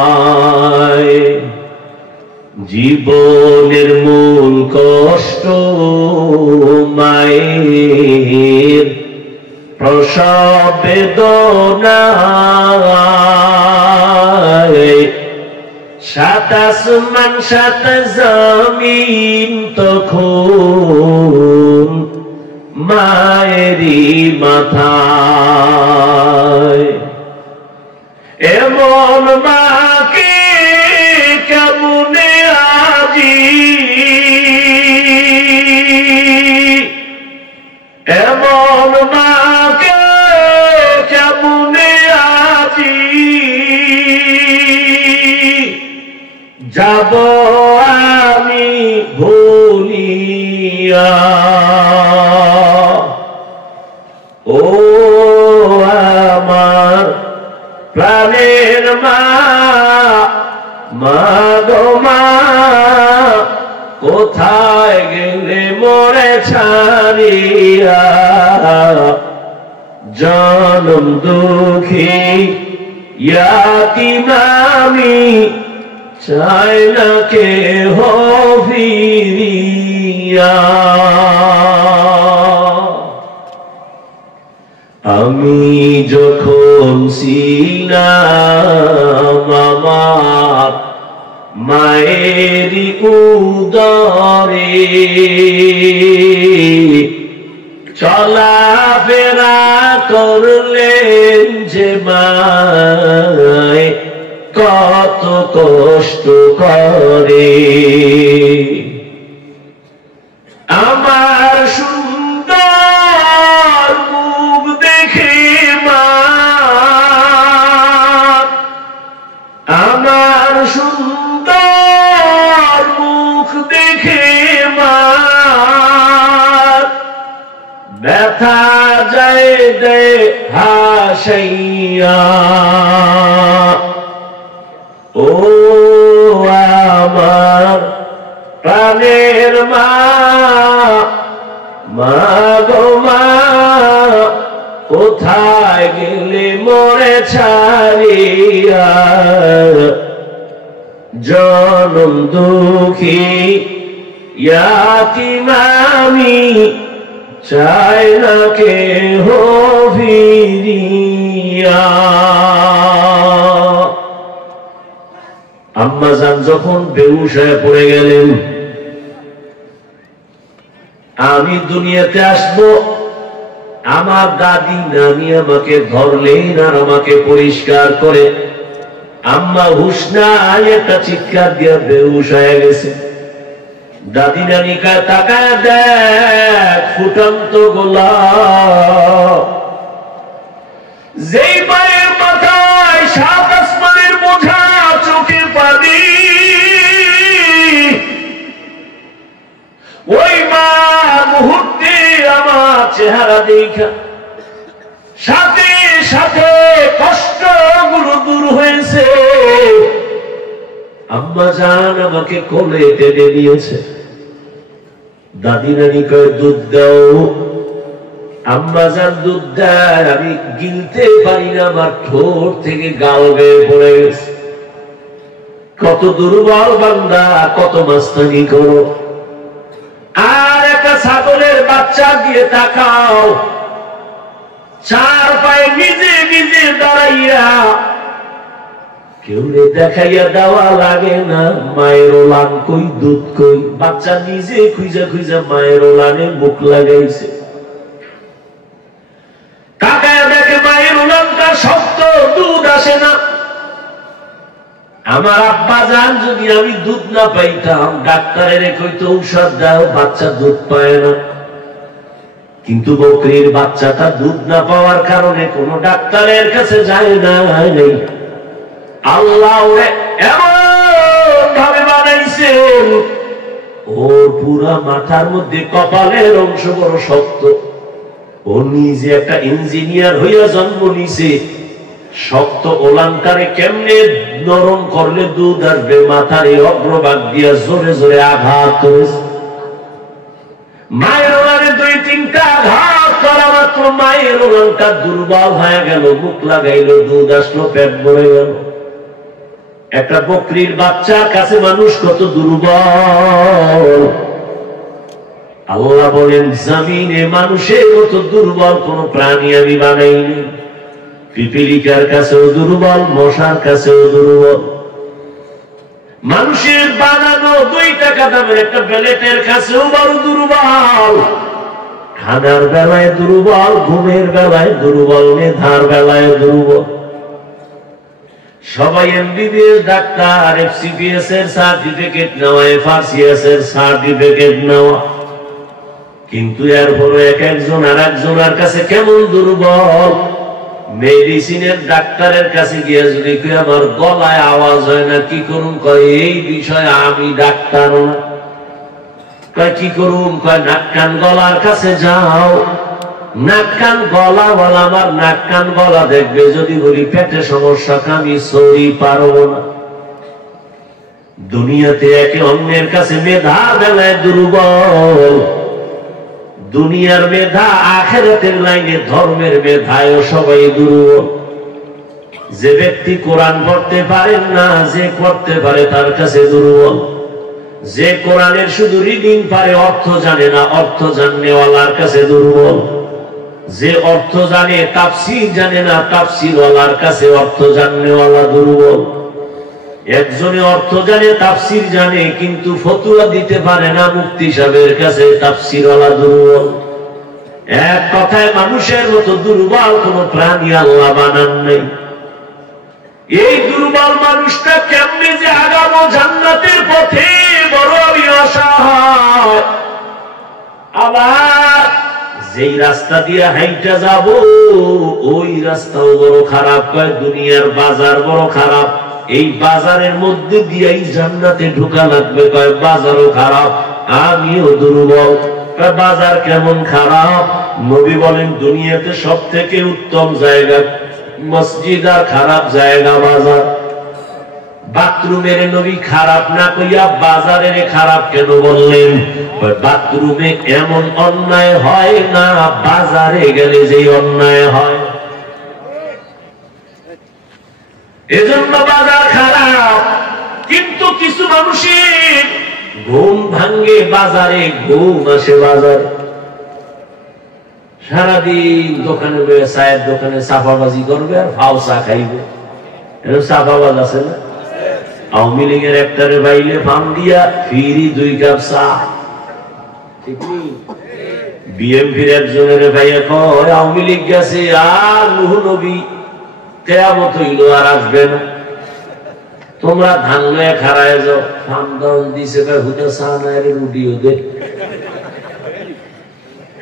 জীবনের মূল কষ্ট মায়ের প্রসব বেদনা, 7 আসমান 7 জমিন তখন মায়েরই মাথায়। এমন মাকে কেমনে আজি, এমন মাকে কেমনে আজি যাব আমি ভুলিয়া। ও আমার প্রাণের মা, মা গো মা, কোথায় গেলে মোরে ছাড়িয়া, জনম দুঃখী ইয়াতীম আমি, চাই না কেহ ফিরিয়া। আমি যখন ছিলাম আমার মায়েরি উদরে চলাফেরা করলেন যে মায় কত কষ্ট করে। আমার সুন্দর মুখ দেখে মা, আমার সুন্দর মুখ দেখে মা ব্যথা যায় দে হাসাইয়া। ও আমার প্রাণের মা, মা গো মা কোথায় গেলে মোরে ছাড়িয়া। জনম দুঃখী ইয়াতিম আমি, চাই না কেহ ফিরিয়া। আম্মা জান যখন বেহুশ হয়ে পড়ে গেলেন, আমি দুনিয়াতে আসবো, আমার দাদি নানি আমাকে ধরলেন আর আমাকে পরিষ্কার করে। আম্মা হুশ নাই, একটা চিৎকার দিয়ে বেহুশ হয়ে গেছে। দাদি নানি কায় তাকায় দেখ ফুটন্ত গোলাপ, যেই মায়ের মাথায় সাত আসমানের বোঝা চোখে পানি, ওই মা মুহূর্তে আমার চেহারা দেখা সাথে সাথে কষ্টগুলো দূর হয়েছে। আম্মা জান আমাকে কোলে টেনে নিয়েছে। দাদি নানি কয় দুধ দাও। আম্মা জান দুধ দেয়, আমি গিলতে পারি না, আমার ঠোঁট থেকে গাল বেয়ে পড়ে গেছে। কত দুর্বল বান্দা, কত মাস্তানি করো। আর একটা ছাগলের বাচ্চা দিয়ে তাকাও, চার পায়ে নিজে নিজে দাঁড়াইয়া, কেউ দেখাইয়া দেওয়া লাগে না মায়ের ওলান কই দুধ কই। বাচ্চা নিজে খুঁজা খুঁজা মায়ের ওলানে মুখ লাগাইছে। তাকায় দেখে মায়ের ওলানটা শক্ত, দুধ আসে না। আমার আব্বা জান যদি আমি দুধ না পাইতাম, ডাক্তারের কইতো ঔষধ দাও, বাচ্চা দুধ পায় না। কিন্তু বকরির বাচ্চাটা দুধ না পাওয়ার কারণে কোন ডাক্তারের কাছে যায় না। আল্লাহ ওরে এমন ভাবে বানাইছেন, ওর পুরা মাথার মধ্যে কপালের অংশ বড় শক্ত। ও নিজে একটা ইঞ্জিনিয়ার হইয়া জন্ম নিছে। শক্ত ওলানটারে কেমনে নরম করলে দুধ আসবে, মাথার এই অগ্রভাগ দিয়া জোরে জোরে আঘাত করেছে। মায়ের ওলানে দুই তিনটা আঘাত করা মাত্র মায়ের ওলানটা দুর্বল হয়ে গেল, মুখ লাগাইলো, দুধ আসলো, পেট ভরে গেল। একটা বকরির বাচ্চার কাছে মানুষ কত দুর্বল। আল্লাহ বলেন জমিনে মানুষের মতো দুর্বল কোন প্রাণী আমি বানাইনি। পিপিলিকার কাছেও দুর্বল, মশার কাছেও দুর্বল। মানুষের বানানো 2 টাকা দামের একটা বেলেটের কাছেও বড় দুর্বল। খানার বেলায় দুর্বল, ঘুমের বেলায় দুর্বল, মেধার বেলায় দুর্বল। সবাই এমবিবিএস ডাক্তার, এফসিপিএস এর সার্টিফিকেট নেওয়া, এফআরসিএস এর সার্টিফিকেট নেওয়া, কিন্তু এরপরে এক একজন আর একজনের কাছে কেমন দুর্বল। মেডিসিনের ডাক্তারের কাছে গিয়ে যদি কেউ আমার গলায় আওয়াজ হয় না, কি করুন? কয় এই বিষয়ে আমি ডাক্তার না। কয় কি করুন? কয় নাক কান গলার কাছে যাও। নাক কান গলা বলা, আমার নাক কান গলা দেখবে। যদি বলি পেটে সমস্যা, আমি সরি পারবো না। দুনিয়াতে একে অন্যের কাছে মেধা বেলায় দুর্বল। দুনিয়ার মেধা, আখিরাতের লাইনে ধর্মের মেধায় সবাই দুর্বল। যে ব্যক্তি কোরআন পড়তে পারেন না, যে পড়তে পারে তার কাছে দুর্বল। যে কোরআনের শুধু রিডিং পারে, অর্থ জানে না, অর্থ জাননেওয়ালার কাছে দুর্বল। যে অর্থ জানে, তাফসীর জানে না, তাফসীরওয়ালার কাছে অর্থ জাননেওয়ালা দুর্বল। একজনে অর্থ জানে, তাফসির জানে, কিন্তু ফতুয়া দিতে পারে না। মুফতি সাহেবের কাছে তাফসিরওয়ালা দুর্বল। এক কথায় মানুষের মতো দুর্বল কোন প্রাণী আল্লাহ বানান নাই। এই দুর্বল মানুষটা কেমনে যে আগামো জান্নাতের পথে, বড় আমি অসহায়। আবার যেই রাস্তা দিয়ে হাইটা যাব ওই রাস্তাও বড় খারাপ। কয় দুনিয়ার বাজার বড় খারাপ, এই বাজারের মধ্যে দিয়েই জান্নাতে ঢোকা লাগবে। কয় বাজারও খারাপ, আমিও দুর্বল। কয় বাজার কেমন খারাপ? নবী বলেন দুনিয়াতে সব থেকে উত্তম জায়গা মসজিদ, আর খারাপ জায়গা বাজার। বাথরুমের নবী খারাপ না কইয়া বাজারের খারাপ কেন বললেন? বাথরুমে এমন অন্যায় হয় না, বাজারে গেলে যে অন্যায় হয়। এজন্য বাজার খারাপ। কিন্তু কিছু মানুষের ঘুম ভাঙ্গে বাজারে, ঘুম আসে বাজার। সারাদিন দোকানে চায়ের দোকানে সাফাবাজি করবে আর ফাও চা খাইবে। এরকম সাফাবাজ আছে না? আওয়ামী লীগের একটারে বাইলে ফার্ম দিয়া ফিরি 2 কাপ চা। ঠিক নেই? বিএমপির একজনের ভাইয়া কয় আওয়ামী লীগ গেছে আর নূহ নবী কিয়ামত হইল আর আসবে না, তোমরা ধান লয়ে খাড়ায় যাও। ফার্ম দাউন দিছে কয় হুদা চা না রে রুটিও দে।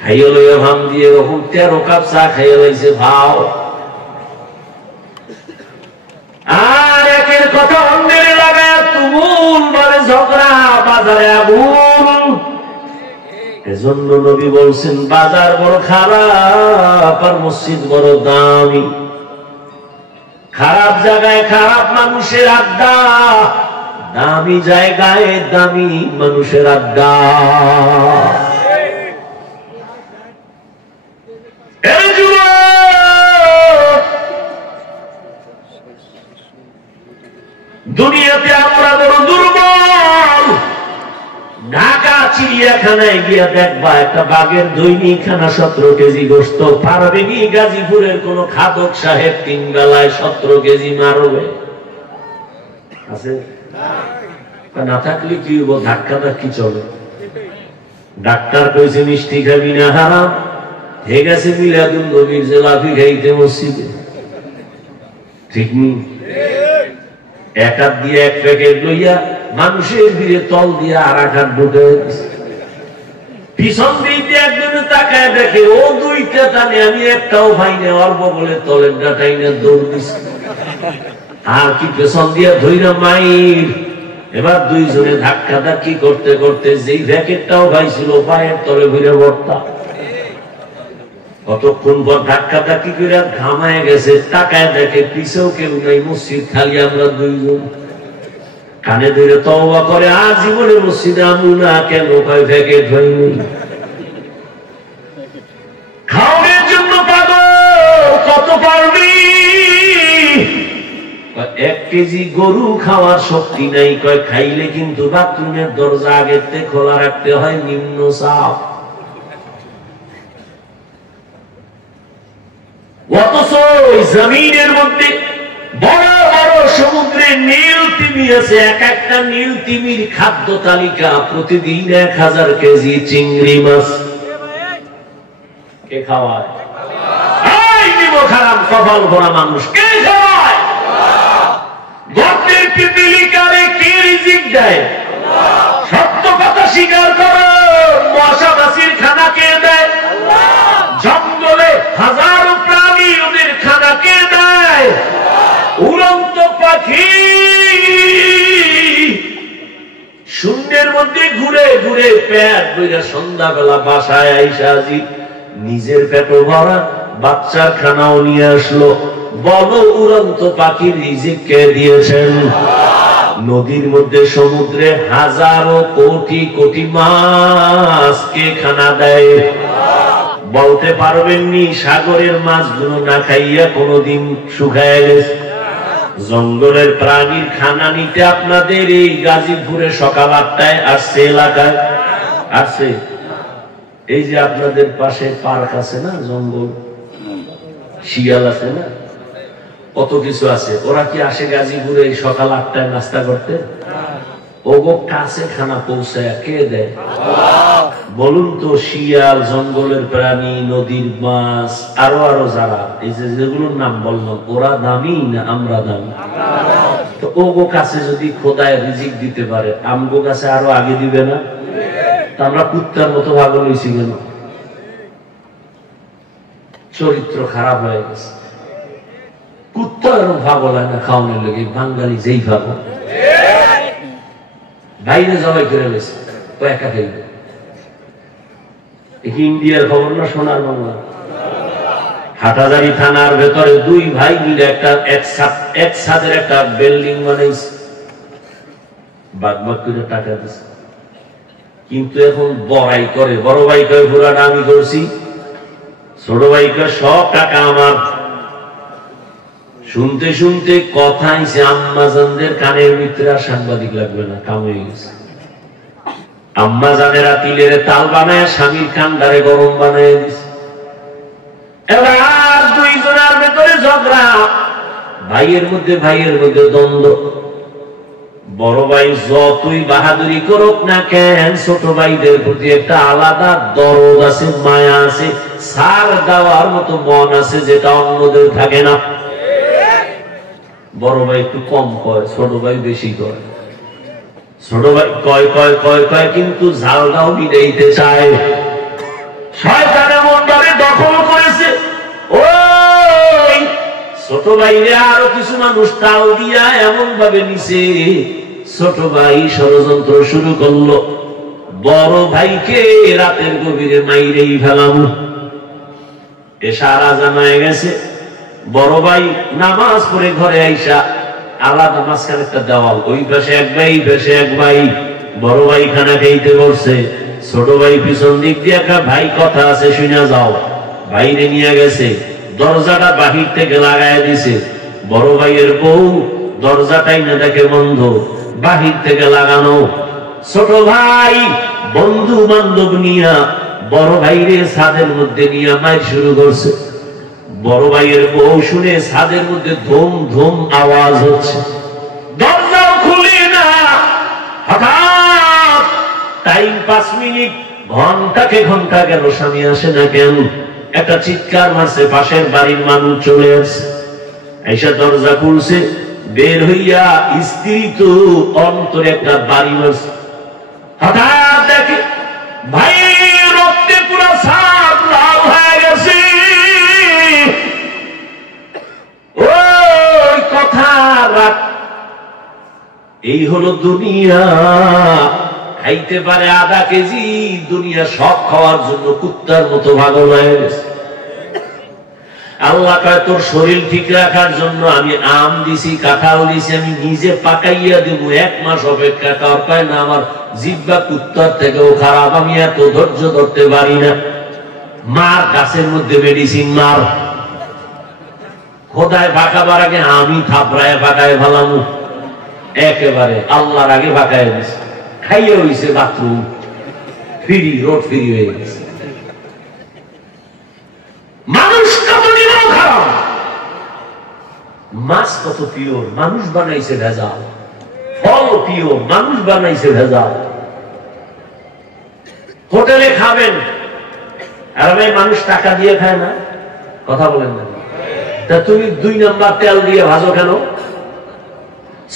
খাইয়া লইয়া ফার্ম দিয়ে এরকম 13 কাপ চা খাইয়া লাইছে ভাও। আর একের কথা অন্যের লাগায় তুমুল বলে ঝগড়া, বাজারে আগুন। এজন্য নবী বলছেন বাজার বড় খারাপ আর মসজিদ বড় দামি। খারাপ জায়গায় খারাপ মানুষের আড্ডা, দামি জায়গায় দামি মানুষের আড্ডা। দুনিয়াতে আমরা বড় দুর্বল। ঢাকা চিড়িয়াখানায় গিয়া দেখবা একটা বাঘের দৈনিক খানা 17 কেজি গোস্ত পারবেনি। গাজীপুরের কোন খাদক সাহেব 3 বেলায় 17 কেজি মারবে? আছে না? থাকলে কি হবো? ধাক্কা ধাক্কি চলে। ডাক্তার কইছে মিষ্টি খাবি না হারাম। হে গেছে মিলাদুন নবীর জেলাপি খাইতে মসজিদে। ঠিক নেই? এক হাত দিয়ে 1 প্যাকেট লইয়া মানুষের ভিড়ে তল দিয়ে আর 1 হাত ঢুকে পিছন দিকে একজনে তাকায় দেখে ও 2টা টানে, আমি একটাও ভাই না। অল্প বলে তলের ডাটাই না দৌড় দিছে। আর কি পেছন দিয়ে ধইরা মাইর। এবার 2 জনে ধাক্কা ধাক্কি করতে করতে যেই প্যাকেটটাও ভাই ছিল পায়ের তলে ভিড়ে ভর্তা। কতক্ষণ পর ধাক্কা ধাক্কি করে ঘামায় গেছে, তাকায় দেখে পিছেও কেউ নাই, মসজিদ খালি, আমরা 2 জন। কানে ধরে তওবা করে আর জীবনে মসজিদে আমু না কেন? কয় প্যাকেট হয়নি। খাওয়ানোর জন্য পাগল, কত পারবি? 1 কেজি গরু খাওয়ার শক্তি নাই। কয় খাইলে কিন্তু বাথরুমের দরজা আগের থেকে খোলা রাখতে হয়, নিম্ন চাপ। অথচ জমিনের মধ্যে বড় বড় সমুদ্রে নীল তিমি আছে। এক একটা নীল তিমির খাদ্য তালিকা প্রতিদিন 1000 কেজি চিংড়ি মাছ। কে খাওয়ায়? এই নিমখারাম কপাল ভরা মানুষ কে খাওয়ায়? গর্তের পিপিলিকারে কে রিজিক দেয়? সত্য কথা স্বীকার করো। মশা মাছির খানা কে দেয়? জঙ্গলে হাজারো প্রাণী, ওদের খানা কে দেয়? উড়ন্ত পাখি শূন্যের মধ্যে ঘুরে ঘুরে পেট বইরা সন্ধ্যাবেলা বাসায় আইসা আজি নিজের পেট ভরা, বাচ্চার খানাও নিয়ে আসলো। বলো উড়ন্ত পাখির রিজিক কে দিয়েছেন? নদীর মধ্যে সমুদ্রে হাজারো কোটি কোটি মাছ কে খানা দেয়? বলতে পারবেননি সাগরের মাছগুলো না খাইয়া কোনদিন শুকায় গেছে? জঙ্গলের প্রাণীর খানা নিতে আপনাদের এই গাজীপুরে সকাল 8টায় আসছে, এলাকায় আসছে। এই যে আপনাদের পাশে পার্ক আছে না, জঙ্গল, শিয়াল আছে না, কত কিছু আছে। ওরা কি আসে গাজীপুরে সকাল 8টায় নাস্তা করতে? ওগো কাছে খানা পৌঁছায় কে দেয়? বলুন তো, শিয়াল, জঙ্গলের প্রাণী, নদীর মাছ, আরো আরো যারা এই যেগুলোর নাম বললাম, ওরা দামি না আমরা দামি? তো ওগো কাছে যদি খোদায় রিজিক দিতে পারে, আমগো কাছে আরো আগে দিবে না? আমরা কুত্তার মতো পাগল হয়েছি কেন? চরিত্র খারাপ হয়ে গেছে। কুত্তা এরকম পাগল হয় না খাওয়ানোর লেগে, বাঙালি যেই পাগল। বাইরে জবাই করে রয়েছে, তো একা খেলবে। ইন্ডিয়ার খবর না সোনার বাংলা? হাটাজারি থানার ভেতরে 2 ভাই মিলে একটা এক ছাদের একটা বিল্ডিং বানাইছে, বাগবাগ করে টাকা দিচ্ছে। কিন্তু এখন বড়াই করে, বড় ভাই কয় পুরাটা আমি করছি, ছোট ভাই কয় সব টাকা আমার। শুনতে শুনতে কথা আইছে আম্মাজানদের কানের ভিতরে, আর সাংবাদিক লাগবে না, কাম হয়ে গেছে। আম্মাজানেরা তিলের তাল বানায় স্বামীর কান্ডারে গরম বানায় দিছে। এবার 2 জনের ভেতরে ঝগড়া, ভাইয়ের মধ্যে দ্বন্দ্ব। বড় ভাই যতই বাহাদুরি করুক না কেন, ছোট ভাইদের প্রতি একটা আলাদা দরদ আছে, মায়া আছে, সার দেওয়ার মতো মন আছে, যেটা অন্যদের থাকে না। বড় ভাই একটু কম কয়, ছোট ভাই বেশি কয়। ছোট ভাই কয় কিন্তু ঝালটাও মিটাইতে চায়। শয়তানের মনটারে দখল করেছে। ওই ছোট ভাইরে আরো কিছু মানুষ তাল দিয়া এমন ভাবে নিছে, ছোট ভাই ষড়যন্ত্র শুরু করলো, বড় ভাইকে রাতের গভীরে মাইরেই ফেলাম। এশার আজান হয়ে গেছে। বড় ভাই নামাজ পড়ে ঘরে আইসা, আলাদা মাঝখানে একটা দেওয়াল, ওই পাশে এক ভাই, এই পাশে এক ভাই। বড় ভাই খানা খাইতে বসছে, ছোট ভাই পিছন দিক দিয়ে একটা ভাই কথা আছে শুনে যাও, বাইরে নিয়ে গেছে। দরজাটা বাহির থেকে লাগায় দিছে। বড় ভাইয়ের বউ দরজাটাই না দেখে বন্ধ, বাহির থেকে লাগানো। ছোট ভাই বন্ধু বান্ধব নিয়া বড় ভাইরে ছাদের মধ্যে নিয়ে মাইর শুরু করছে। বড় ভাইয়ের বউ শুনে ছাদের মধ্যে ধুম ধুম আওয়াজ হচ্ছে, দরজাও খুলে না। হঠাৎ টাইম 5 মিনিট, ঘন্টাকে ঘন্টা গেল, স্বামী আসে না কেন? একটা চিৎকার মারছে, পাশের বাড়ির মানুষ চলে আসছে, আইসা দরজা খুলছে। বের হইয়া স্ত্রী তো অন্তরে একটা বাড়ি মারছে। হঠাৎ দেখে ভাই রক্তে পুরো সাপ লাল হয়ে গেছে। ওই কথা রাখ, এই হলো দুনিয়া। খাইতে পারে আধা কেজি, দুনিয়া সব খাওয়ার জন্য কুত্তার মতো পাগল হয়ে গেছে। আল্লাহ কয় তোর শরীর ঠিক রাখার জন্য আমি আম দিছি, কাঁঠাল দিছি, আমি নিজে পাকাইয়া দিব, 1 মাস অপেক্ষা কর। কয় না, আমার জিহ্বা কুত্তার থেকেও খারাপ, আমি এত ধৈর্য ধরতে পারি না। মার গাছের মধ্যে মেডিসিন মার, খোদায় পাকাবার আগে আমি থাপড়ায় পাকায় ভালাম, একেবারে আল্লাহর আগে পাকায় দিছি। খাইয়ে হইছে বাথরুম ফ্রি, রোড ফ্রি হয়ে গেছে। মানুষ কত নির্মম খারাপ, মাছ কত পিওর, মানুষ বানাইছে ভেজাল। ফল পিওর, মানুষ বানাইছে ভেজাল। হোটেলে খাবেন, আর ভাই মানুষ টাকা দিয়ে খায় না, কথা বলেন না। তা তুমি 2 নাম্বার তেল দিয়ে ভাজো কেন?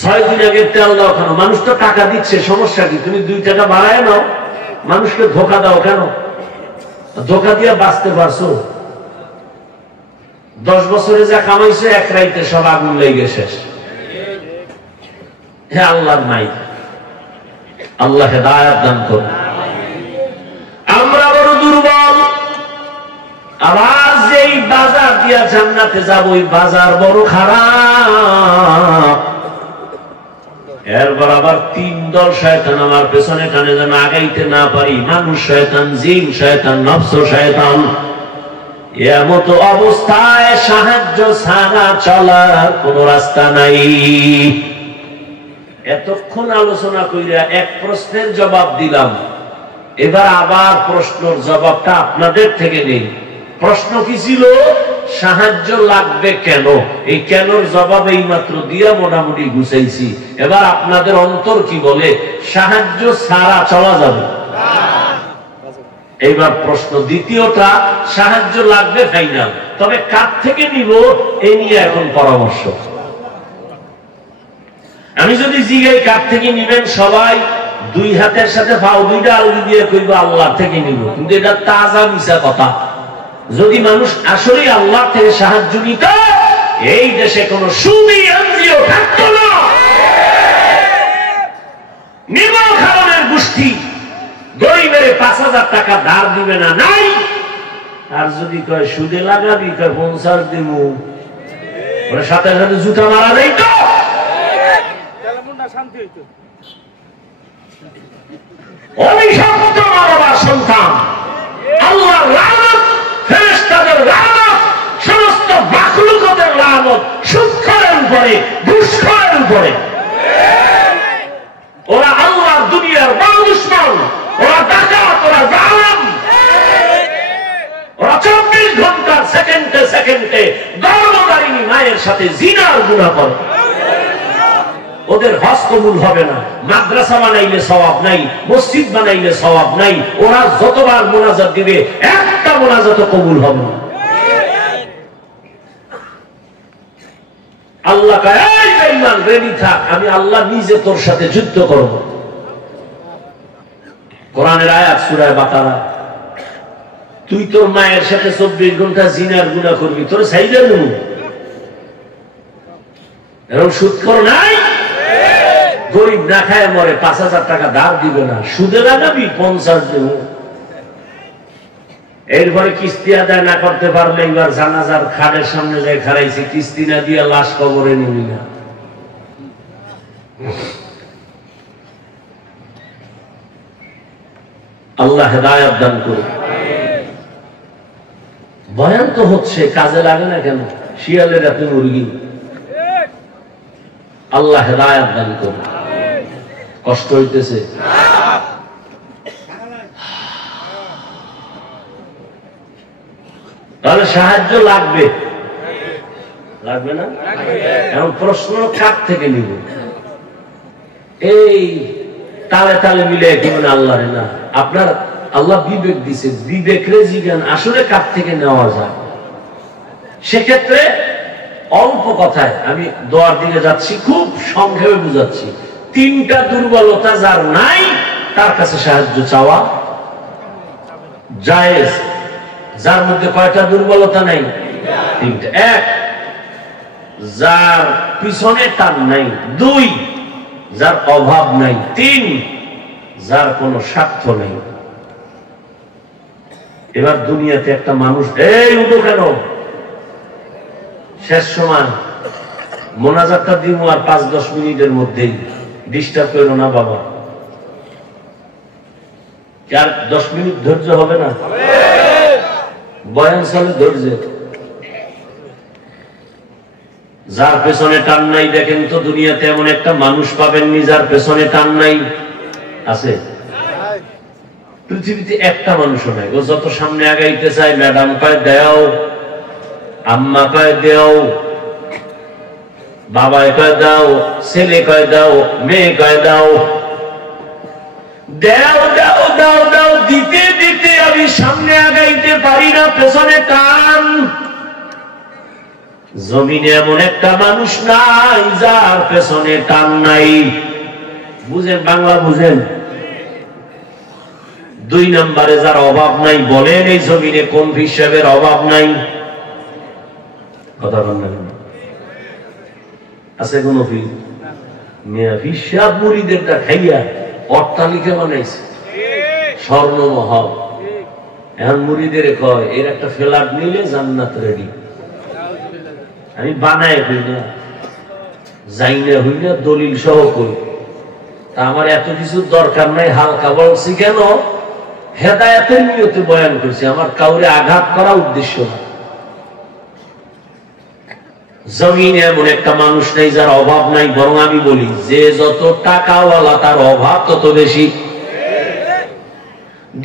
6 দিন আগের তেল দাও কেন? মানুষ তো টাকা দিচ্ছে, সমস্যা কি? তুমি 2 টাকা বাড়ায় নাও, মানুষকে ধোকা দাও কেন? ধোকা দিয়ে বাঁচতে পারছো? 10 বছরে যা কামাইছো, 1 রাইতে সব আগুন লেগে শেষ। হে আল্লাহর মাই, আল্লাহ হেদায়েত দান করুন। আমরা বড় দুর্বল। আবার যেই বাজার দিয়া জান্নাতে যাব, ওই বাজার বড় খারাপ। এরপর আবার 3 দল শয়তান আমার পেছনে টানে, যেন আগাইতে না পারি। মানুষ শয়তান, জিন শয়তান, নফস শয়তান। এমত অবস্থায় সাহায্য ছাড়া চলার কোন রাস্তা নাই। এতক্ষণ আলোচনা কইরা এক প্রশ্নের জবাব দিলাম, এবার আবার প্রশ্নের জবাবটা আপনাদের থেকে নেই। প্রশ্ন কি ছিল? সাহায্য লাগবে কেন, এই কেনর জবাব এই মাত্র দিয়া মোটামুটি গুছাইছি। এবার আপনাদের অন্তর কি বলে? সাহায্য ছাড়া চলা যাবে। এইবার প্রশ্ন দ্বিতীয়টা, সাহায্য লাগবে ফাইনাল, তবে কার থেকে নিব এই নিয়ে এখন পরামর্শ। আমি যদি জিগাই কার থেকে নিবেন, সবাই দুই হাতের সাথে পাও দুইটা আলগি দিয়ে কইব আল্লাহ থেকে নিব, কিন্তু এটা তাজা মিছা কথা। যদি মানুষ আসলে আল্লাহ থেকে সাহায্য নিত, এই দেশে কোন সুদী এনজিও থাকতো না। নিমা খাওয়ানোর গোষ্ঠী গরিবের ৫,০০০ টাকা ধার দিবে না, নাই। আর যদি কয় সুদে লাগাবি, কয় ৫০ দিব, ওরা সাথে সাথে জুতা মারা যাইত। অভিশপ্ত মা বাবার সন্তান, আল্লাহর লানত, ফেরেশতাদের লানত, সমস্ত মাখলুকাতের লানত সুদখোরের উপরে, ঘুষখোরের উপরে। ওরা আল্লাহর দুনিয়ার বড় দুশমন, ওরা ডাকাত, ওরা জালেম, ওরা ২৪ ঘন্টার সেকেন্ডে সেকেন্ডে গর্ভধারিণী মায়ের সাথে জিনার গুনাহ করে। ওদের হজ কবুল হবে না, মাদ্রাসা বানাইলে সওয়াব নাই, মসজিদ বানাইলে সওয়াব নাই, ওরা যতবার মোনাজাত দিবে একটা মোনাজাত কবুল হবে না। আল্লাহ কয়, এই বেঈমান রেডি থাক, আমি আল্লাহ নিজে তোর সাথে যুদ্ধ করব। কোরআনের আয়াত সূরা বাকারা। তুই তোর মায়ের সাথে ২৪ ঘন্টা জিনার গুনাহ করবি, তোর সাইজা দেব। এরকম সুদখোর নাই? গরিব না খায় মরে, ৫,০০০ টাকা ধার দিবে না, সুদে লাগাবি ৫০ দেব। এরপরে কিস্তি আদায় না করতে পারলে এবার জানাজার খাটের সামনে যায় খারাইছে, কিস্তি না দিয়ে লাশ কবরে নিবি না। আল্লাহ হেদায়েত দান করুন। বয়ান তো হচ্ছে, কাজে লাগে না কেন? শিয়ালের এত মুরগি। আল্লাহ হেদায়েত দান করুন। কষ্ট হইতেছে? তাহলে সাহায্য লাগবে, লাগবে না? এখন প্রশ্ন কার থেকে নিব? এই তালে তালে মিলে কেমন আল্লাহ না? আপনার আল্লাহ বিবেক দিছে, বিবেক রে জিজ্ঞান আসলে কার থেকে নেওয়া যায়। সেক্ষেত্রে অল্প কথায় আমি দোয়ার দিকে যাচ্ছি, খুব সংক্ষেপে বুঝাচ্ছি। ৩টা দুর্বলতা যার নাই, তার কাছে সাহায্য চাওয়া জায়েজ। যার মধ্যে কয়টা দুর্বলতা নাই? ৩টা। ১, যার পিছনে টান নাই। ২, যার অভাব নাই। ৩, যার কোনো স্বার্থ নেই। এবার দুনিয়াতে একটা মানুষ, এই উঠো কেন, শেষ সময় মোনাজাতটা দিব আর ৫-১০ মিনিটের মধ্যেই, ডিস্টার্ব করো না বাবা। আর ১০ মিনিট ধৈর্য হবে না? বয়ান চলে ধৈর্য। যার পেছনে টান নাই, দেখেন তো দুনিয়াতে এমন একটা মানুষ পাবেননি যার পেছনে টান নাই? আছে? পৃথিবীতে একটা মানুষও নাই। ও যত সামনে আগাইতে চায়, ম্যাডাম কয় দেও, আম্মা কয় দেও, বাবায় কয় দাও, ছেলে কয় দাও, মেয়ে কয় দাও, দাও দাও দাও দাও, দিতে দিতে আমি সামনে আগাইতে পারি না, পেছনে টান। জমিনে এমন একটা মানুষ নাই যার পেছনে টান নাই। বুঝেন, বাংলা বুঝেন? ২ নম্বরে যার অভাব নাই, বলেন এই জমিনে কোন হিসাবের অভাব নাই? কথা বলেন, আছে কোন হিসাব? মুড়িদেরটা খাইয়া অট্টালিকা বানাইছে, স্বর্ণমহল। এখন মুড়িদের কয় এর একটা ফ্ল্যাট নিলে জান্নাত রেডি। আমি বানায় হই না, যাই না হই না, দলিল সহ করি। তা আমার এত কিছু দরকার নাই, হালকা বলছি কেন? হেদায়েতের নিয়তে বয়ান করছি, আমার কাউরে আঘাত করা উদ্দেশ্য না। জমিনে এমন একটা মানুষ নাই যার অভাব নাই, বরং আমি বলি যে যত টাকাওয়ালা তার অভাব তত বেশি।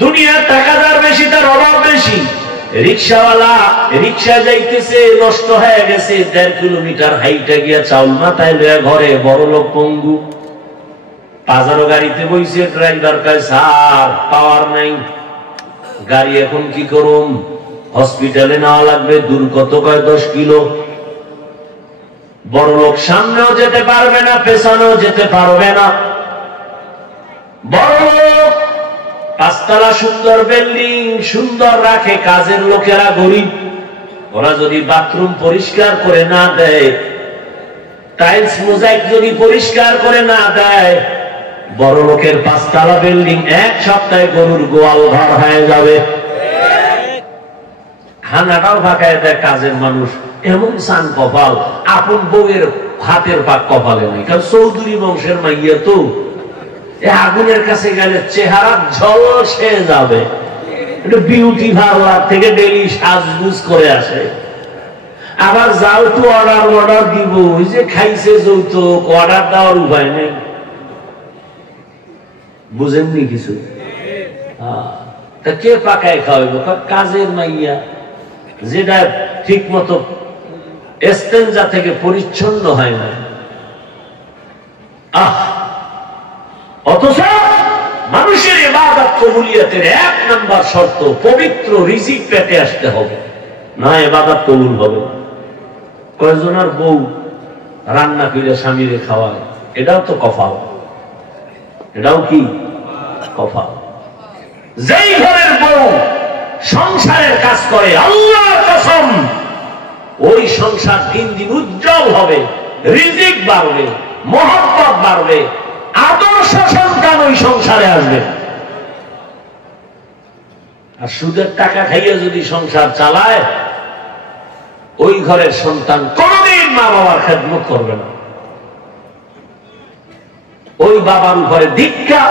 দুনিয়ার টাকা যার বেশি, তার অভাব বেশি। রিক্সাওয়ালা রিক্সা যাইতেছে, নষ্ট হয়ে গেছে, 1.5 কিলোমিটার হাইটা গিয়া চাউল মাথায় লইয়া ঘরে, বড় লোক পঙ্গু। পাজারো গাড়িতে বইছে, ড্রাইভার কয় স্যার পাওয়ার নাই, গাড়ি এখন কি করুম? হসপিটালে নেওয়া লাগবে। দূর কত? কয় 10 কিলো। বড় লোক সামনেও যেতে পারবে না, পেছনেও যেতে পারবে না। বড় লোক 5 তলা সুন্দর বিল্ডিং, সুন্দর রাখে, কাজের লোকেরা গরিব। ওরা যদি বাথরুম পরিষ্কার করে না দেয়, টাইলস মোজাইক যদি পরিষ্কার করে না দেয়, বড় লোকের 5 তলা বিল্ডিং 1 সপ্তাহে গরুর গোয়াল ঘর হয়ে যাবে। খানাটাও ফাঁকায় দেয় কাজের মানুষ। এমন সান কপাল, আপন বউয়ের হাতের পাক কপালে নেই। কারণ চৌধুরী বংশের মাইয়া তো, আগুনের কাছে গেলে চেহারা ঝলসে যাবে। বিউটি পার্লার থেকে ডেলি সাজগুজ করে আসে। আবার যাও তো অর্ডার দিব, ওই যে খাইছে যৌতুক, অর্ডার দেওয়ার উপায় নেই। বুঝেননি কিছু? তা কে পাকায় খাওয়াইব? কাজের মাইয়া, যেটা ঠিক মতো এস্তেঞ্জা থেকে পরিচ্ছন্ন হয় না। অথচ মানুষের ইবাদত কবুলিয়তের 1 নাম্বার শর্ত পবিত্র রিজিক পেটে আসতে হবে, না ইবাদত কবুল হবে। কয়জনের বউ রান্না করে স্বামীরে খাওয়ায়, এটাও তো কফাল। এটাও কি কফাল? যেই ঘরের বউ সংসারের কাজ করে, আল্লাহর কসম, ওই সংসার দিন দিন উজ্জ্বল হবে, রিজিক বাড়বে, মহব্বত বাড়বে, আদর্শ সন্তান ওই সংসারে আসবে। আর সুদের টাকা খাইয়ে যদি সংসার চালায়, ওই ঘরের সন্তান কোনদিন মা বাবার খেদমত করবে না। ওই বাবার উপরে ধিক্কা,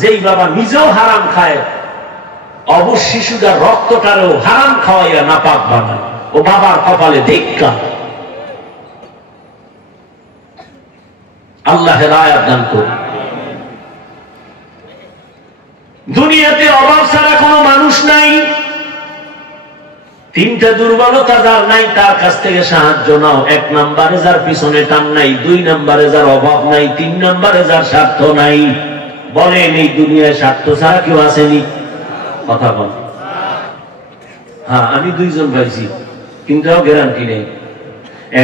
যেই বাবা নিজেও হারাম খায়, অবশ শিশুদের রক্তটারেও হারাম খাওয়াইয়া নাপাক বানায়, ও বাবার কপালে ধিক্কা। আল্লাহের আয়াত দান করুন। দুনিয়াতে অভাব ছাড়া কোনো মানুষ নাই। 3টা দুর্বলতা যার নাই, তার কাছ থেকে সাহায্য নাও। 1 নম্বরে যার পিছনে টান নাই, 2 নম্বরে যার অভাব নাই, 3 নম্বরে যার স্বার্থ নাই। বলেন এই দুনিয়ায় স্বার্থ ছাড়া কেউ আসেনি? কথা বল। হ্যাঁ, আমি 2 জন পাইছি, কিন্তু গ্যারান্টি নেই।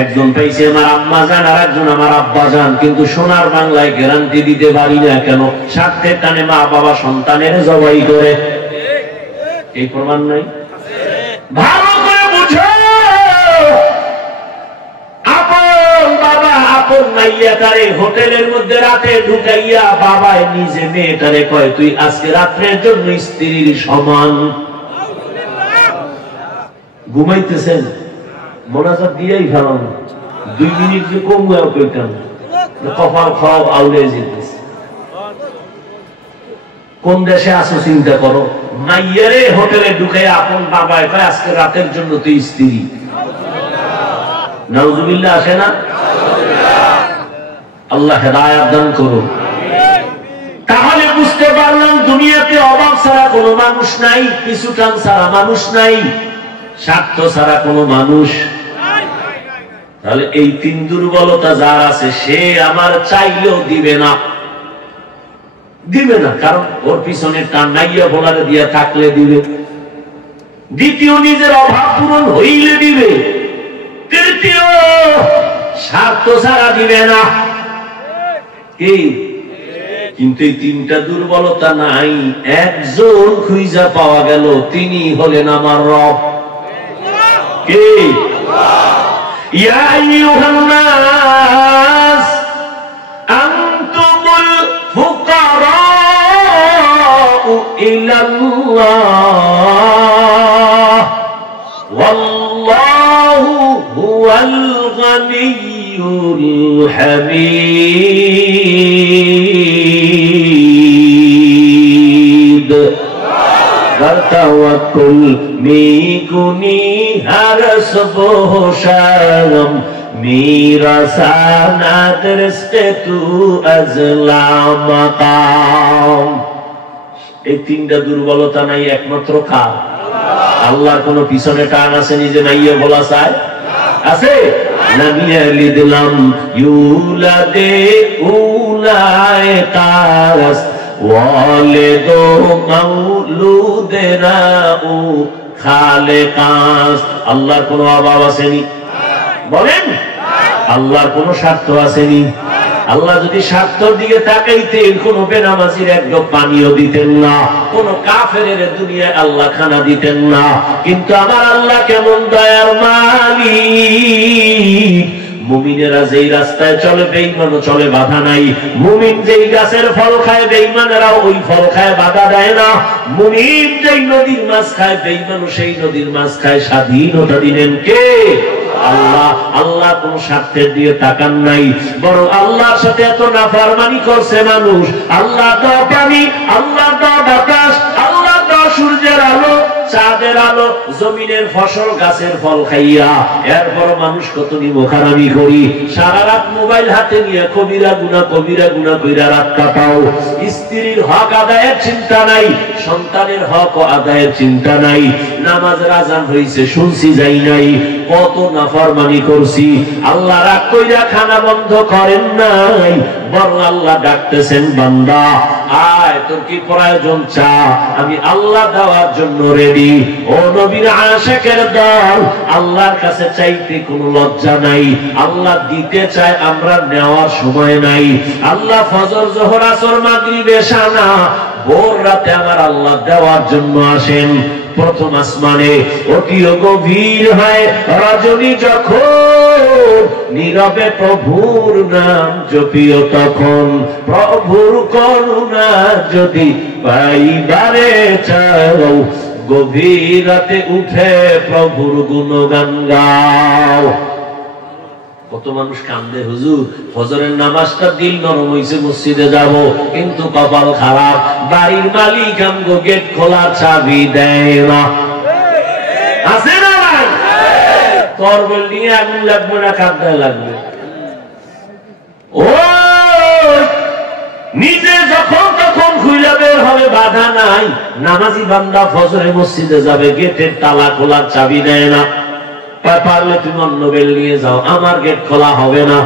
একজন পাইছে আমার আম্মা জান, আর একজন আমার আব্বা জান, কিন্তু সোনার বাংলায় গ্যারান্টি দিতে পারি না। কেন? স্বার্থের টানে মা বাবা সন্তানের জবাই করে। এই প্রমাণ নাই? ভালো করে বুঝো, আপন বাবা আপন মাইয়াটারে হোটেলের মধ্যে রাতে ঢুকাইয়া বাবায় নিজে মেয়েটারে কয়, তুই আজকে রাত্রের জন্য স্ত্রীর সমান। ঘুমাইতেছেন, মোনাজাত দিয়েই ফেলাম, 2 মিনিট যে কমুয়াও কইতাম, কপাল খারাপ আউলে যেতেছে। কোন দেশে আসো চিন্তা করো। মাইয়ারে হোটেলে ঢুকে আপন বাবায় কয়, আজকে রাতের জন্য তুই স্ত্রী। নাউজুবিল্লাহ আসে না? আল্লাহ হেদায়েত দান করুন। তাহলে বুঝতে পারলাম দুনিয়াতে অভাব ছাড়া কোনো মানুষ নাই, পিছু টান ছাড়া মানুষ নাই, স্বার্থ ছাড়া কোনো মানুষ। তাহলে এই 3 দুর্বলতা যার আছে, সে আমার চাইলেও দিবে না, দিবে না। কারণ ওর পিছনে টান নাইয়া বলারে দিয়া থাকলে দিবে। দ্বিতীয়, নিজের অভাব পূরণ হইলে দিবে। তৃতীয়, স্বার্থ ছাড়া দিবে না। এই কিন্তু এই 3টা দুর্বলতা নাই, একজন খুঁজা পাওয়া গেল, তিনি হলেন আমার রব। কে? ইয়া আইয়ুহান নাস আনতুমুল ফুকারাউ ইলাল্লাহ ওয়াল্লাহু হুয়াল গানিয়্যুল হামিদ। তওয়াক্কুল মিগুনি হর সুবহ শাম মেরা সানাত রিজকে তু আজলা মাকাম। এই 3টা দুর্বলতা নাই একমাত্র কার? আল্লাহর কোন পিছনে টান আছে নিজে নাইয়ে বলা চায় আছে? নামিয়ে দিলাম ইউলাদে উলায়ে তারাস ওয়ালিদু মাউলুদেরা উ খালেকাস। আল্লাহর কোন অভাব আসেনি? বলেন, আল্লাহর কোন স্বার্থ আসেনি? আল্লাহ যদি স্বার্থের দিকে তাকাইতেন কোন বেনামাজির এক ঢোক পানিও দিতেন না, কোন কাফেরের দুনিয়ায় আল্লাহ খানা দিতেন না। কিন্তু আমার আল্লাহ কেমন দয়ার মালিক! মুমিনেরা যেই রাস্তায় চলে বেঈমানও চলে, বাধা নাই। মুমিন যেই গাছের ফল খায় বেঈমানেরাও ওই ফল খায়, বাধা দেয় না। মুমিন যেই নদীর মাছ খায় বেঈমানও সেই নদীর মাছ খায়। স্বাধীনতা দিলেন কে? আল্লাহ। আল্লাহ কোন স্বার্থের দিয়ে তাকান নাই, বরং আল্লাহর সাথে এত নাফরমানি করছে মানুষ। আল্লাহ দাও পানি, আল্লাহ দাও বাতাস, আল্লাহ দাও সূর্যের আলো, চাঁদের আলো, জমিনের ফসল, গাছের ফল খাইয়া এরপর মানুষ কত নিমখারামি করি। সারা রাত মোবাইল হাতে নিয়ে কবিরা গুনাহ কইরা রাত কাটাও। স্ত্রীর হক আদায়ের চিন্তা নাই, সন্তানের হক আদায়ের চিন্তা নাই। নামাজের আযান হইছে শুনছি যাই নাই, কত নাফরমানি করছি। আল্লাহ রাগ কইরা খানা বন্ধ করেন নাই, বরং আল্লাহ ডাকতেছেন, বান্দা আয়, তোর কি প্রয়োজন চা, আমি আল্লাহ দেওয়ার জন্য রেডি। ও নবীর আশিকের দল, আল্লাহর কাছে চাইতে কোনো লজ্জা নাই। আল্লাহ দিতে চায়, আমরা নেওয়ার সময় নাই। আল্লাহ ফজর, যোহর, আসর, মাগরিব, এশা না, ভোর রাতে আমার আল্লাহ দেওয়ার জন্য আসেন। প্রথম আসমানে অতি গভীর হয় রজনী যখন, নীরবে প্রভুর নাম জপিও তখন। প্রভুর করুণা যদি পাইবারে চাও, গভীর রাতে উঠে প্রভুর গুণগান গাও। কত মানুষ কান্দে, হুজুর ফজরের নামাজটা দিল নরম হইছে, মসজিদে যাব, কিন্তু কপাল খারাপ, বাড়ির মালিক আমগো গেট খোলার চাবি দেয় না। আছে না ভাই? তোর বিল্ডিং এ আগুন লাগবে না কাঁদায় লাগবে? ও নিজে যখন তখন খুইলা বের হবে, বাধা নাই। নামাজি বান্দা ফজরে মসজিদে যাবে, গেটের তালা খোলার চাবি দেয় না। পারলে তুমি অন্য বিল্ডিং এ যাও, আমার গেট খোলা হবে না।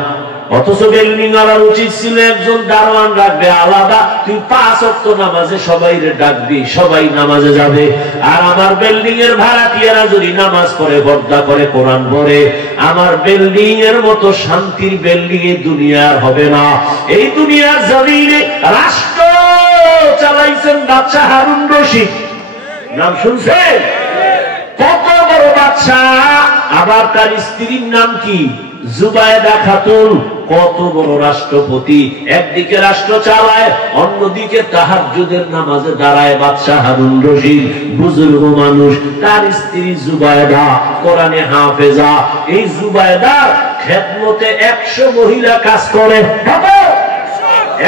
অথচ বিল্ডিং আলার উচিত ছিল একজন দারোয়ান রাখবে আলাদা, তুই 5 ওয়াক্ত নামাজে সবাই ডাকবি, সবাই নামাজে যাবে। আর আমার বিল্ডিং এর ভাড়াটিয়ারা যদি নামাজ পড়ে, পর্দা করে, কোরআন পড়ে, আমার বিল্ডিং এর মতো শান্তির বিল্ডিং এ দুনিয়ার হবে না। এই দুনিয়ার জমিনে রাষ্ট্র চালাইছেন বাদশাহ হারুন রশিদ, নাম শুনছেন? কত বড় বাদশাহ! আবার তার স্ত্রীর নাম কি? জুবায়দা খাতুন। কত বড় রাষ্ট্রপতি! একদিকে রাষ্ট্র চালায়, অন্যদিকে তাহাজ্জুদের নামাজে দাঁড়ায় বাদশাহ হারুন রশিদ, বুজুর্গ মানুষ। তার স্ত্রী জুবায়দা কোরআনে হাফেজা। এই জুবায়দার খেদমতে 100 মহিলা কাজ করে,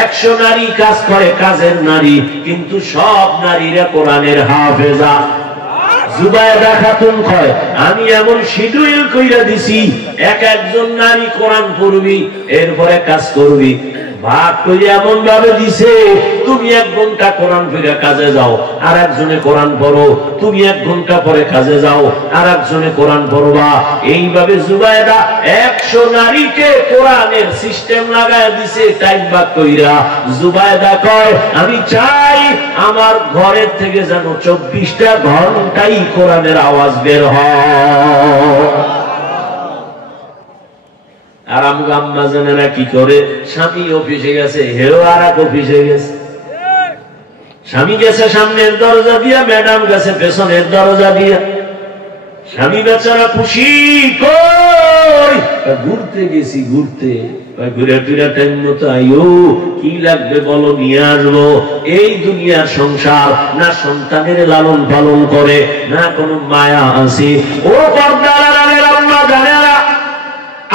100 নারী কাজ করে, কাজের নারী, কিন্তু সব নারীরা কোরআনের হাফেজা। জুবায়দা খাতুন কয়, আমি এমন শিডিউল কইরা দিছি, একজন নারী কোরআন পড়বি, এরপরে কাজ করবি। ভাগ করে এমন ভাবে দিছে, তুমি 1 ঘন্টা কোরআন পড়ে কাজে যাও, আর একজনে কোরআন পড়ো, তুমি 1 ঘন্টা পরে কাজে যাও, আর একজনে কোরআন পড়বা। এইভাবে জুবায়দা 100 নারীকে কোরআনের সিস্টেম লাগায় দিছে, টাইম ভাগ কইরা। জুবায়দা কয়, আমি চাই আমার ঘরের থেকে যেন 24টা ঘন্টাই কোরআনের আওয়াজ বের হয়। আর আমগো আম্মা জানেরা কি করে? স্বামী অফিসে গেছে, হেরো আর এক অফিসে গেছে। স্বামী গেছে সামনের দরজা দিয়া, ম্যাডাম গেছে পেছনের দরজা দিয়া। স্বামী বেচারা খুশি, কই ঘুরতে গেছি, ঘুরতে ঘুরে ফিরে টাইম মতো আইও, কি লাগবে বলো নিয়ে আসবো। এই দুনিয়ার সংসার না সন্তানের লালন পালন করে, না কোনো মায়া আছে। ও পর্দার আম্মা জানেরা,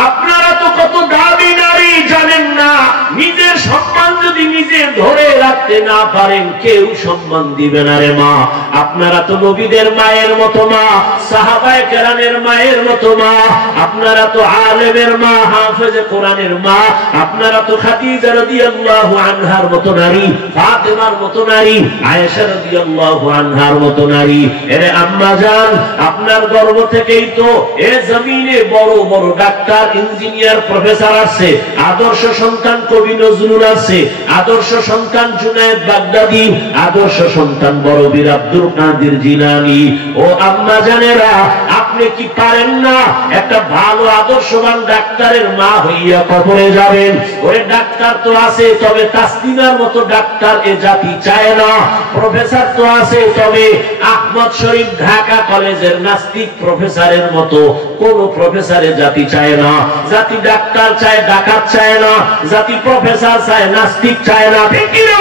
আপনারা তো কত দামি নারী জানেন না। নিজের সম্মান যদি নিজে ধরে রাখতে না পারেন কেউ সম্মান দিবে না রে মা। আপনারা তো নবীদের মায়ের মতো মা, সাহাবায়ে কেরামের মায়ের মতো মা, আপনারা তো আলেমের মা, হাফেজে কোরআনের মা, আপনারা তো খাদিজা রাদিয়াল্লাহু আনহার মতো নারী, ফাতেমার মতো নারী, আয়েশা রাদিয়াল্লাহু আনহার মতো নারী। এরে আম্মা জান, আপনার গর্ভ থেকেই তো এ জমিনে বড় বড় ডাক্তার, ইঞ্জিনিয়ার, প্রফেসর আছে। আদর্শ সন্তান কবি নজরুল আছে, আদর্শ সন্তান জুনায়েদ বাগদাদি, আদর্শ সন্তান বড় বীর আব্দুল কাদের জিলানী। ও আম্মা জানেরা, আপনি কি পারেন না একটা ভালো আদর্শবান ডাক্তারের মা হইয়া কবরে যাবেন? ওই ডাক্তার তো আছে, তবে তাসলিমার মতো ডাক্তার এ জাতি চায় না। প্রফেসর তো আছে, তবে আহমদ শরীফ ঢাকা কলেজের নাস্তিক প্রফেসরের মতো কোন প্রফেসরে জাতি চায় না। জাতি ডাক্তার চায়, ডাকাত চায় না। জাতি প্রফেসর চায়, নাস্তিক চায় না। ঠিক কি না?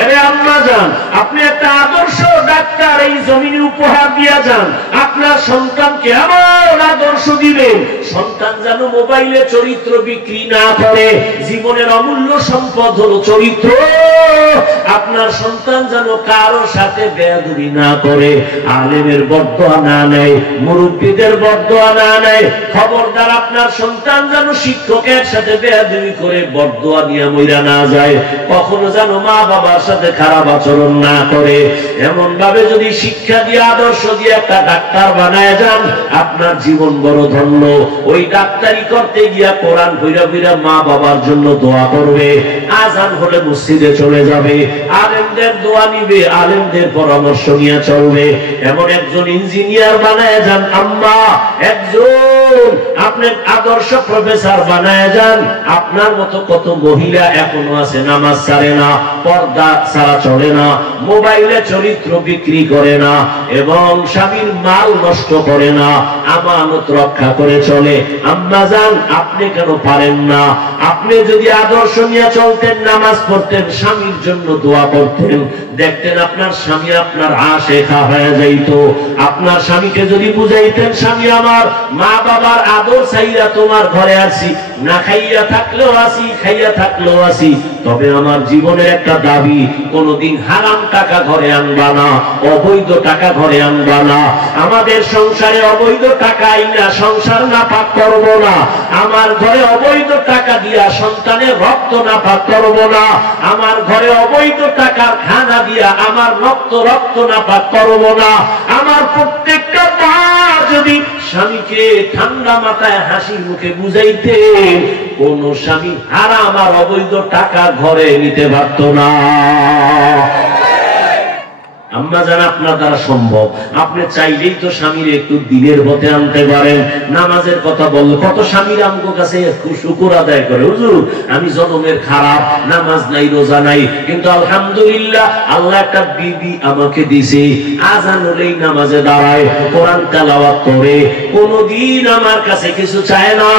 এরে আম্মা জান, আপনি একটা আদর্শ ডাক্তার এই জমিনে উপহার দিয়া যান। আপনার সন্তানকে এমন আদর্শ দিবেন, সন্তান যেন মোবাইলে চরিত্র বিক্রি না করে। জীবনের অমূল্য সম্পদ হলো চরিত্র। আপনার সন্তান যেন কারো সাথে বেয়াদবি না করে, আলেমের বদদোয়া না নেয়, মুরব্বীদের বদদোয়া না নেয়। খবরদার, আপনার সন্তান যেন শিক্ষকের সাথে বেয়াদবি করে বদদোয়া নিয়ে মইরা না যায়। কখনো যেন মা বাবা সাথে খারাপ আচরণ না করে। এমন ভাবে যদি শিক্ষা দিয়ে, আদর্শ দিয়ে একটা ডাক্তার বানায় যান, আপনার জীবন বড় ধন্য। ওই ডাক্তারি করতে গিয়া কোরআন পড়া পড়া মা বাবার জন্য দোয়া করবে। আজান হলে মসজিদে চলে যাবে, আলেমদের দোয়া নিবে, আলেমদের পরামর্শ নিয়ে চলবে। এমন একজন ইঞ্জিনিয়ার বানায় যান আম্মা, একজন আপনি আদর্শ প্রফেসর বানায় যান। আপনার মতো কত মহিলা এখনো আছে নামাজ ছাড়ে না, পর্দা ছাড়া চলে না, মোবাইলে চরিত্র বিক্রি করে না, এবং স্বামীর মাল নষ্ট করে না, আমানত রক্ষা করে চলে। আম্মা জান, আপনি কেন পারেন না? আপনি যদি আদর্শ নিয়ে চলতেন, নামাজ পড়তেন, স্বামীর জন্য দোয়া করতেন, দেখতেন আপনার স্বামী আপনার আশেখা হয়ে যাইত। আপনার স্বামীকে যদি বুঝাইতেন, স্বামী আমার, মা বাবার আদর চাইয়া তোমার ঘরে আসি, না খাইয়া থাকলেও আসি, খাইয়া থাকলেও আসি, তবে আমার জীবনের একটা দাবি, কোনদিন হারাম টাকা ঘরে আনবা না, অবৈধ টাকা ঘরে আনবা না। আমাদের সংসারে অবৈধ টাকা আইনা সংসার নাপাক করব না। আমার ঘরে অবৈধ টাকা দিয়া সন্তানের রক্ত নাপাক করব না। আমার ঘরে অবৈধ টাকার খানা দিয়া আমার রক্ত নাপাক করব না। আমার প্রত্যেকটা মা যদি স্বামীকে ঠান্ডা মাথায় হাসি মুখে বুঝাইতে, কোন স্বামী হারাম আর অবৈধ টাকা ঘরে নিতে পারত না। আম্মা জান, আপনার দ্বারা সম্ভব। আপনি চাইলেই তো স্বামীর একটু দিনের পথে আনতে পারেন। নামাজের কথা বল, কত স্বামীর আমগো কাছে শুকর আদায় করে, হুজুর আমি জনমের খারাপ, নামাজ নাই, রোজা নাই, কিন্তু আলহামদুলিল্লাহ আল্লাহ একটা বিবি আমাকে দিছে। আজান হলেই নামাজে দাঁড়ায়, কোরআন তেলাওয়াত করে, কোনদিন আমার কাছে কিছু চায় না,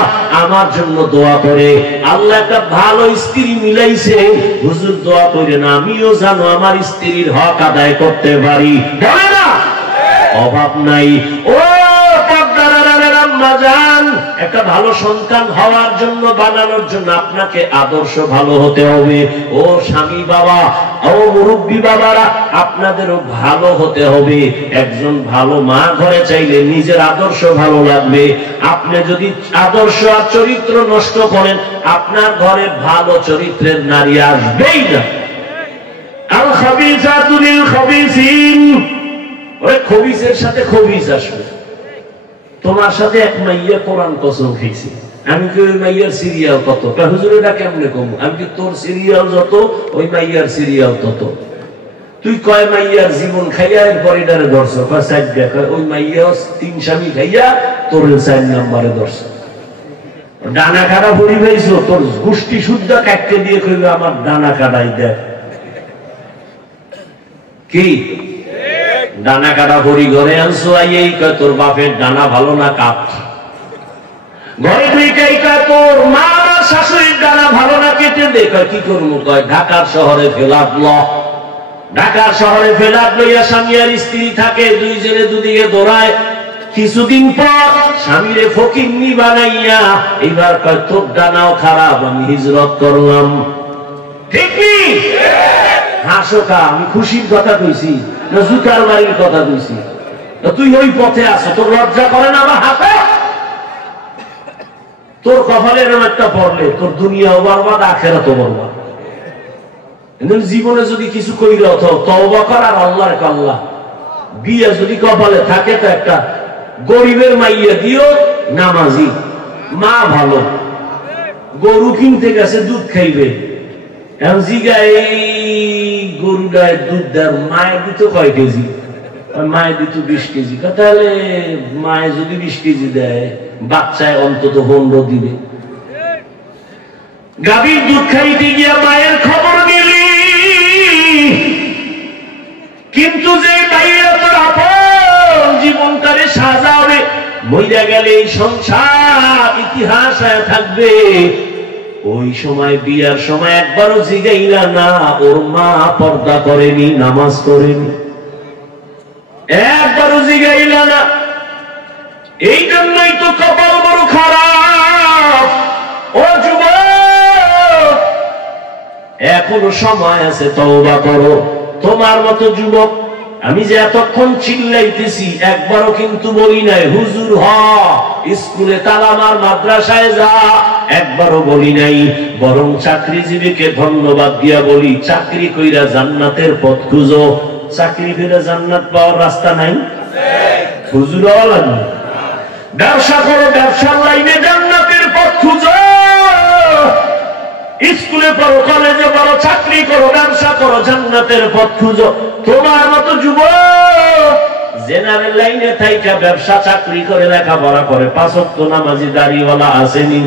আমার জন্য দোয়া করে। আল্লাহ একটা ভালো স্ত্রী মিলাইছে, হুজুর দোয়া করে না, আমিও জানো আমার স্ত্রীর হক আদায় করতে পারি, বলে না? অভাব নাই। ও পর্দার আম্মা জান, একটা ভালো সন্তান হওয়ার জন্য, বানানোর জন্য আপনাকে আদর্শ ভালো হতে হবে। ও স্বামী বাবা, ও মুরব্বী বাবারা, আপনাদেরও ভালো হতে হবে। একজন ভালো মা ঘরে চাইলে নিজের আদর্শ ভালো লাগবে। আপনি যদি আদর্শ আর চরিত্র নষ্ট করেন, আপনার ঘরে ভালো চরিত্রের নারী আসবেই না। আল খাবিসাতু লিল খাবিসিন, ওই খবিসের সাথে খবিস আসবে। তোমার সাথে এক মাইয়া কোরআন কসম খেয়েছে, আমি কি ওই মাইয়ার সিরিয়াল কত? হুজুর এটা কেমনে কম? আমি কি তোর সিরিয়াল যত, ওই মাইয়ার সিরিয়াল তত। তুই কয় মাইয়ার জীবন খাইয়া এরপর এটারে ধরছ, ওই মাইয়া 3 স্বামী খাইয়া তোর 4 নম্বরে ধরছ। ডানা কাটা ভরি পাইছো, তোর গোষ্ঠী শুদ্ধ কাটতে দিয়ে কইবে আমার ডানা কাটাই দেয়। কি ডানা কাটা ভরি ঘরে আনছো, এই কয় তোর বাপের ডানা ভালো না কাট। ঘরে ঢুকেই কয় তোর মা শাশুড়ির ডানা ভালো না, কেটে দে। কয় কি করবো? কয় ঢাকার শহরে ফেলাত ল। ঢাকার শহরে ফেলাত লইয়া স্বামী আর স্ত্রী থাকে, দুইজনে দুদিকে দৌড়ায়। কিছুদিন পর স্বামীরে ফকিন্নি বানাইয়া এবার কয় তোর ডানাও খারাপ, আমি হিজরত করলাম। ঠিক নেই? হাসো কা? আমি খুশির কথা কইছি না জুতার বাড়ির কথা কইছি? তুই ওই পথে আছো, তোর লজ্জা করে না? আমার হাসো। তোর কপালে এরকম একটা পড়লে তোর দুনিয়াও বরবাদ, আখিরাতও বরবাদ। জীবনে যদি কিছু কইলে তওবা কর আর আল্লাহর আল্লাহ। বিয়ে যদি কপালে থাকে তো একটা গরিবের মাইয়া দিও, নামাজি মা, ভালো গরু কিনতে গেছে দুধ খাইবে, এখন জিগা এই গরুটায় দুধ দেয়, মায়ের দিত কয় কেজি? মায়ের দিত 20 কেজি। তাহলে মায়ে যদি 20 কেজি দেয়, বাচ্চায় অন্তত 15 দিবে। গাভীর দুধ খাইতে গিয়া মায়ের খবর নিলি, কিন্তু যে মাইয়া তোর আপন জীবনটারে সাজাবে, মইরা গেলে এই সংসার ইতিহাস হয়ে থাকবে। ওই সময় বিয়ার সময় একবারও জিগাইলা না ওর মা পর্দা করেনি, নামাজ করেনি, একবারও জিগাইলা না। এই জন্যই তো কপাল বড় খারাপ। ও যুবক, এখনো সময় আছে, তওবা করো। তোমার মতো যুবক আমি যে এতক্ষণ চিল্লাইতেছি, একবারও কিন্তু বলি নাই হুজুর হ, স্কুলে তালা মার, মাদ্রাসায় যা, একবারও বলি নাই। বরং চাকরিজীবীকে ধন্যবাদ দিয়া বলি, চাকরি কইরা জান্নাতের পথ খুঁজো। চাকরি কইরা জান্নাত পাওয়ার রাস্তা নাই? হুজুর হওয়া লাগবে। ব্যবসা করো, ব্যবসার লাইনে জান্নাতের পথ খুঁজো। স্কুলে পড়ো, কলেজে পড়ো, চাকরি করো, ব্যবসা করো, জান্নাতের পথ খুঁজো। তোমার মতো যুবক জেনারেল লাইনে থাইকা ব্যবসা চাকরি করে লেখাপড়া করে 5 ওয়াক্ত নামাজি দাড়িওয়ালা আসেনি?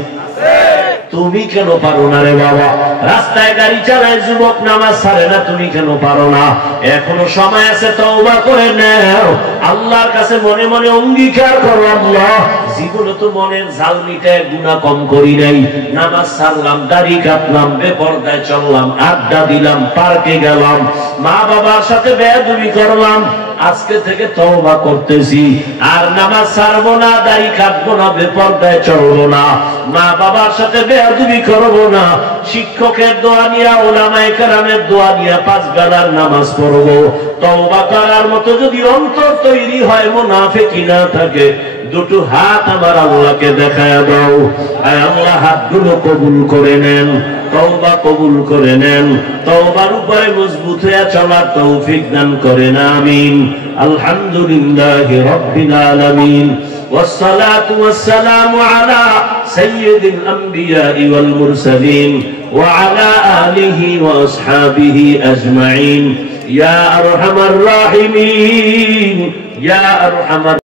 তুমি কেন পারো না রে বাবা? রাস্তায় গাড়ি চালায় যুবক, নামাজ ছাড়ে না, তুমি কেন পারো না? এখনো সময় আছে, তওবা করে নাও। আল্লাহর কাছে মনে মনে অঙ্গীকার করো, আল্লাহ জীবনে তো মনের ঝাল মিটায় গুনাহ কম করি নাই, নামাজ ছাড়লাম, দাড়ি কাটলাম, বেপরদায় চললাম, আড্ডা দিলাম, পার্কে গেলাম, মা বাবার সাথে বেয়াদবি করলাম। আজকে থেকে তওবা করতেছি, আর নামাজ ছাড়বো না, দাড়ি কাটবো না, বেপরদায় চলবো না, মা বাবার সাথে বেয়াদবি করবো না, শিক্ষকের দোয়া নিয়া, উলামায়ে কেরামের দোয়া নিয়া 5 বেলার নামাজ পড়বো। তওবা করার মতো যদি অন্তর তৈরি হয়, মুনাফিকি না থাকে, দুটো হাত আমার আল্লাহকে দেখায়া দাও। আয় আল্লাহ, হাতগুলো কবুল করে নেন, তওবা কবুল করে নেন, তওবার উপরে মজবুত হয়ে চলার তৌফিক দান করেন, আমিন। আলহামদুলিল্লাহি রাব্বিল আলামিন, ওয়াসসালাতু ওয়াসসালামু আলা সাইয়্যিদিল আমবিয়া'i ওয়াল মুরসালিন ওয়া আলা আলিহি ওয়া আসহাবিহি আজমাইন। ইয়া আরহামার রাহিমিন, ইয়া আরহামার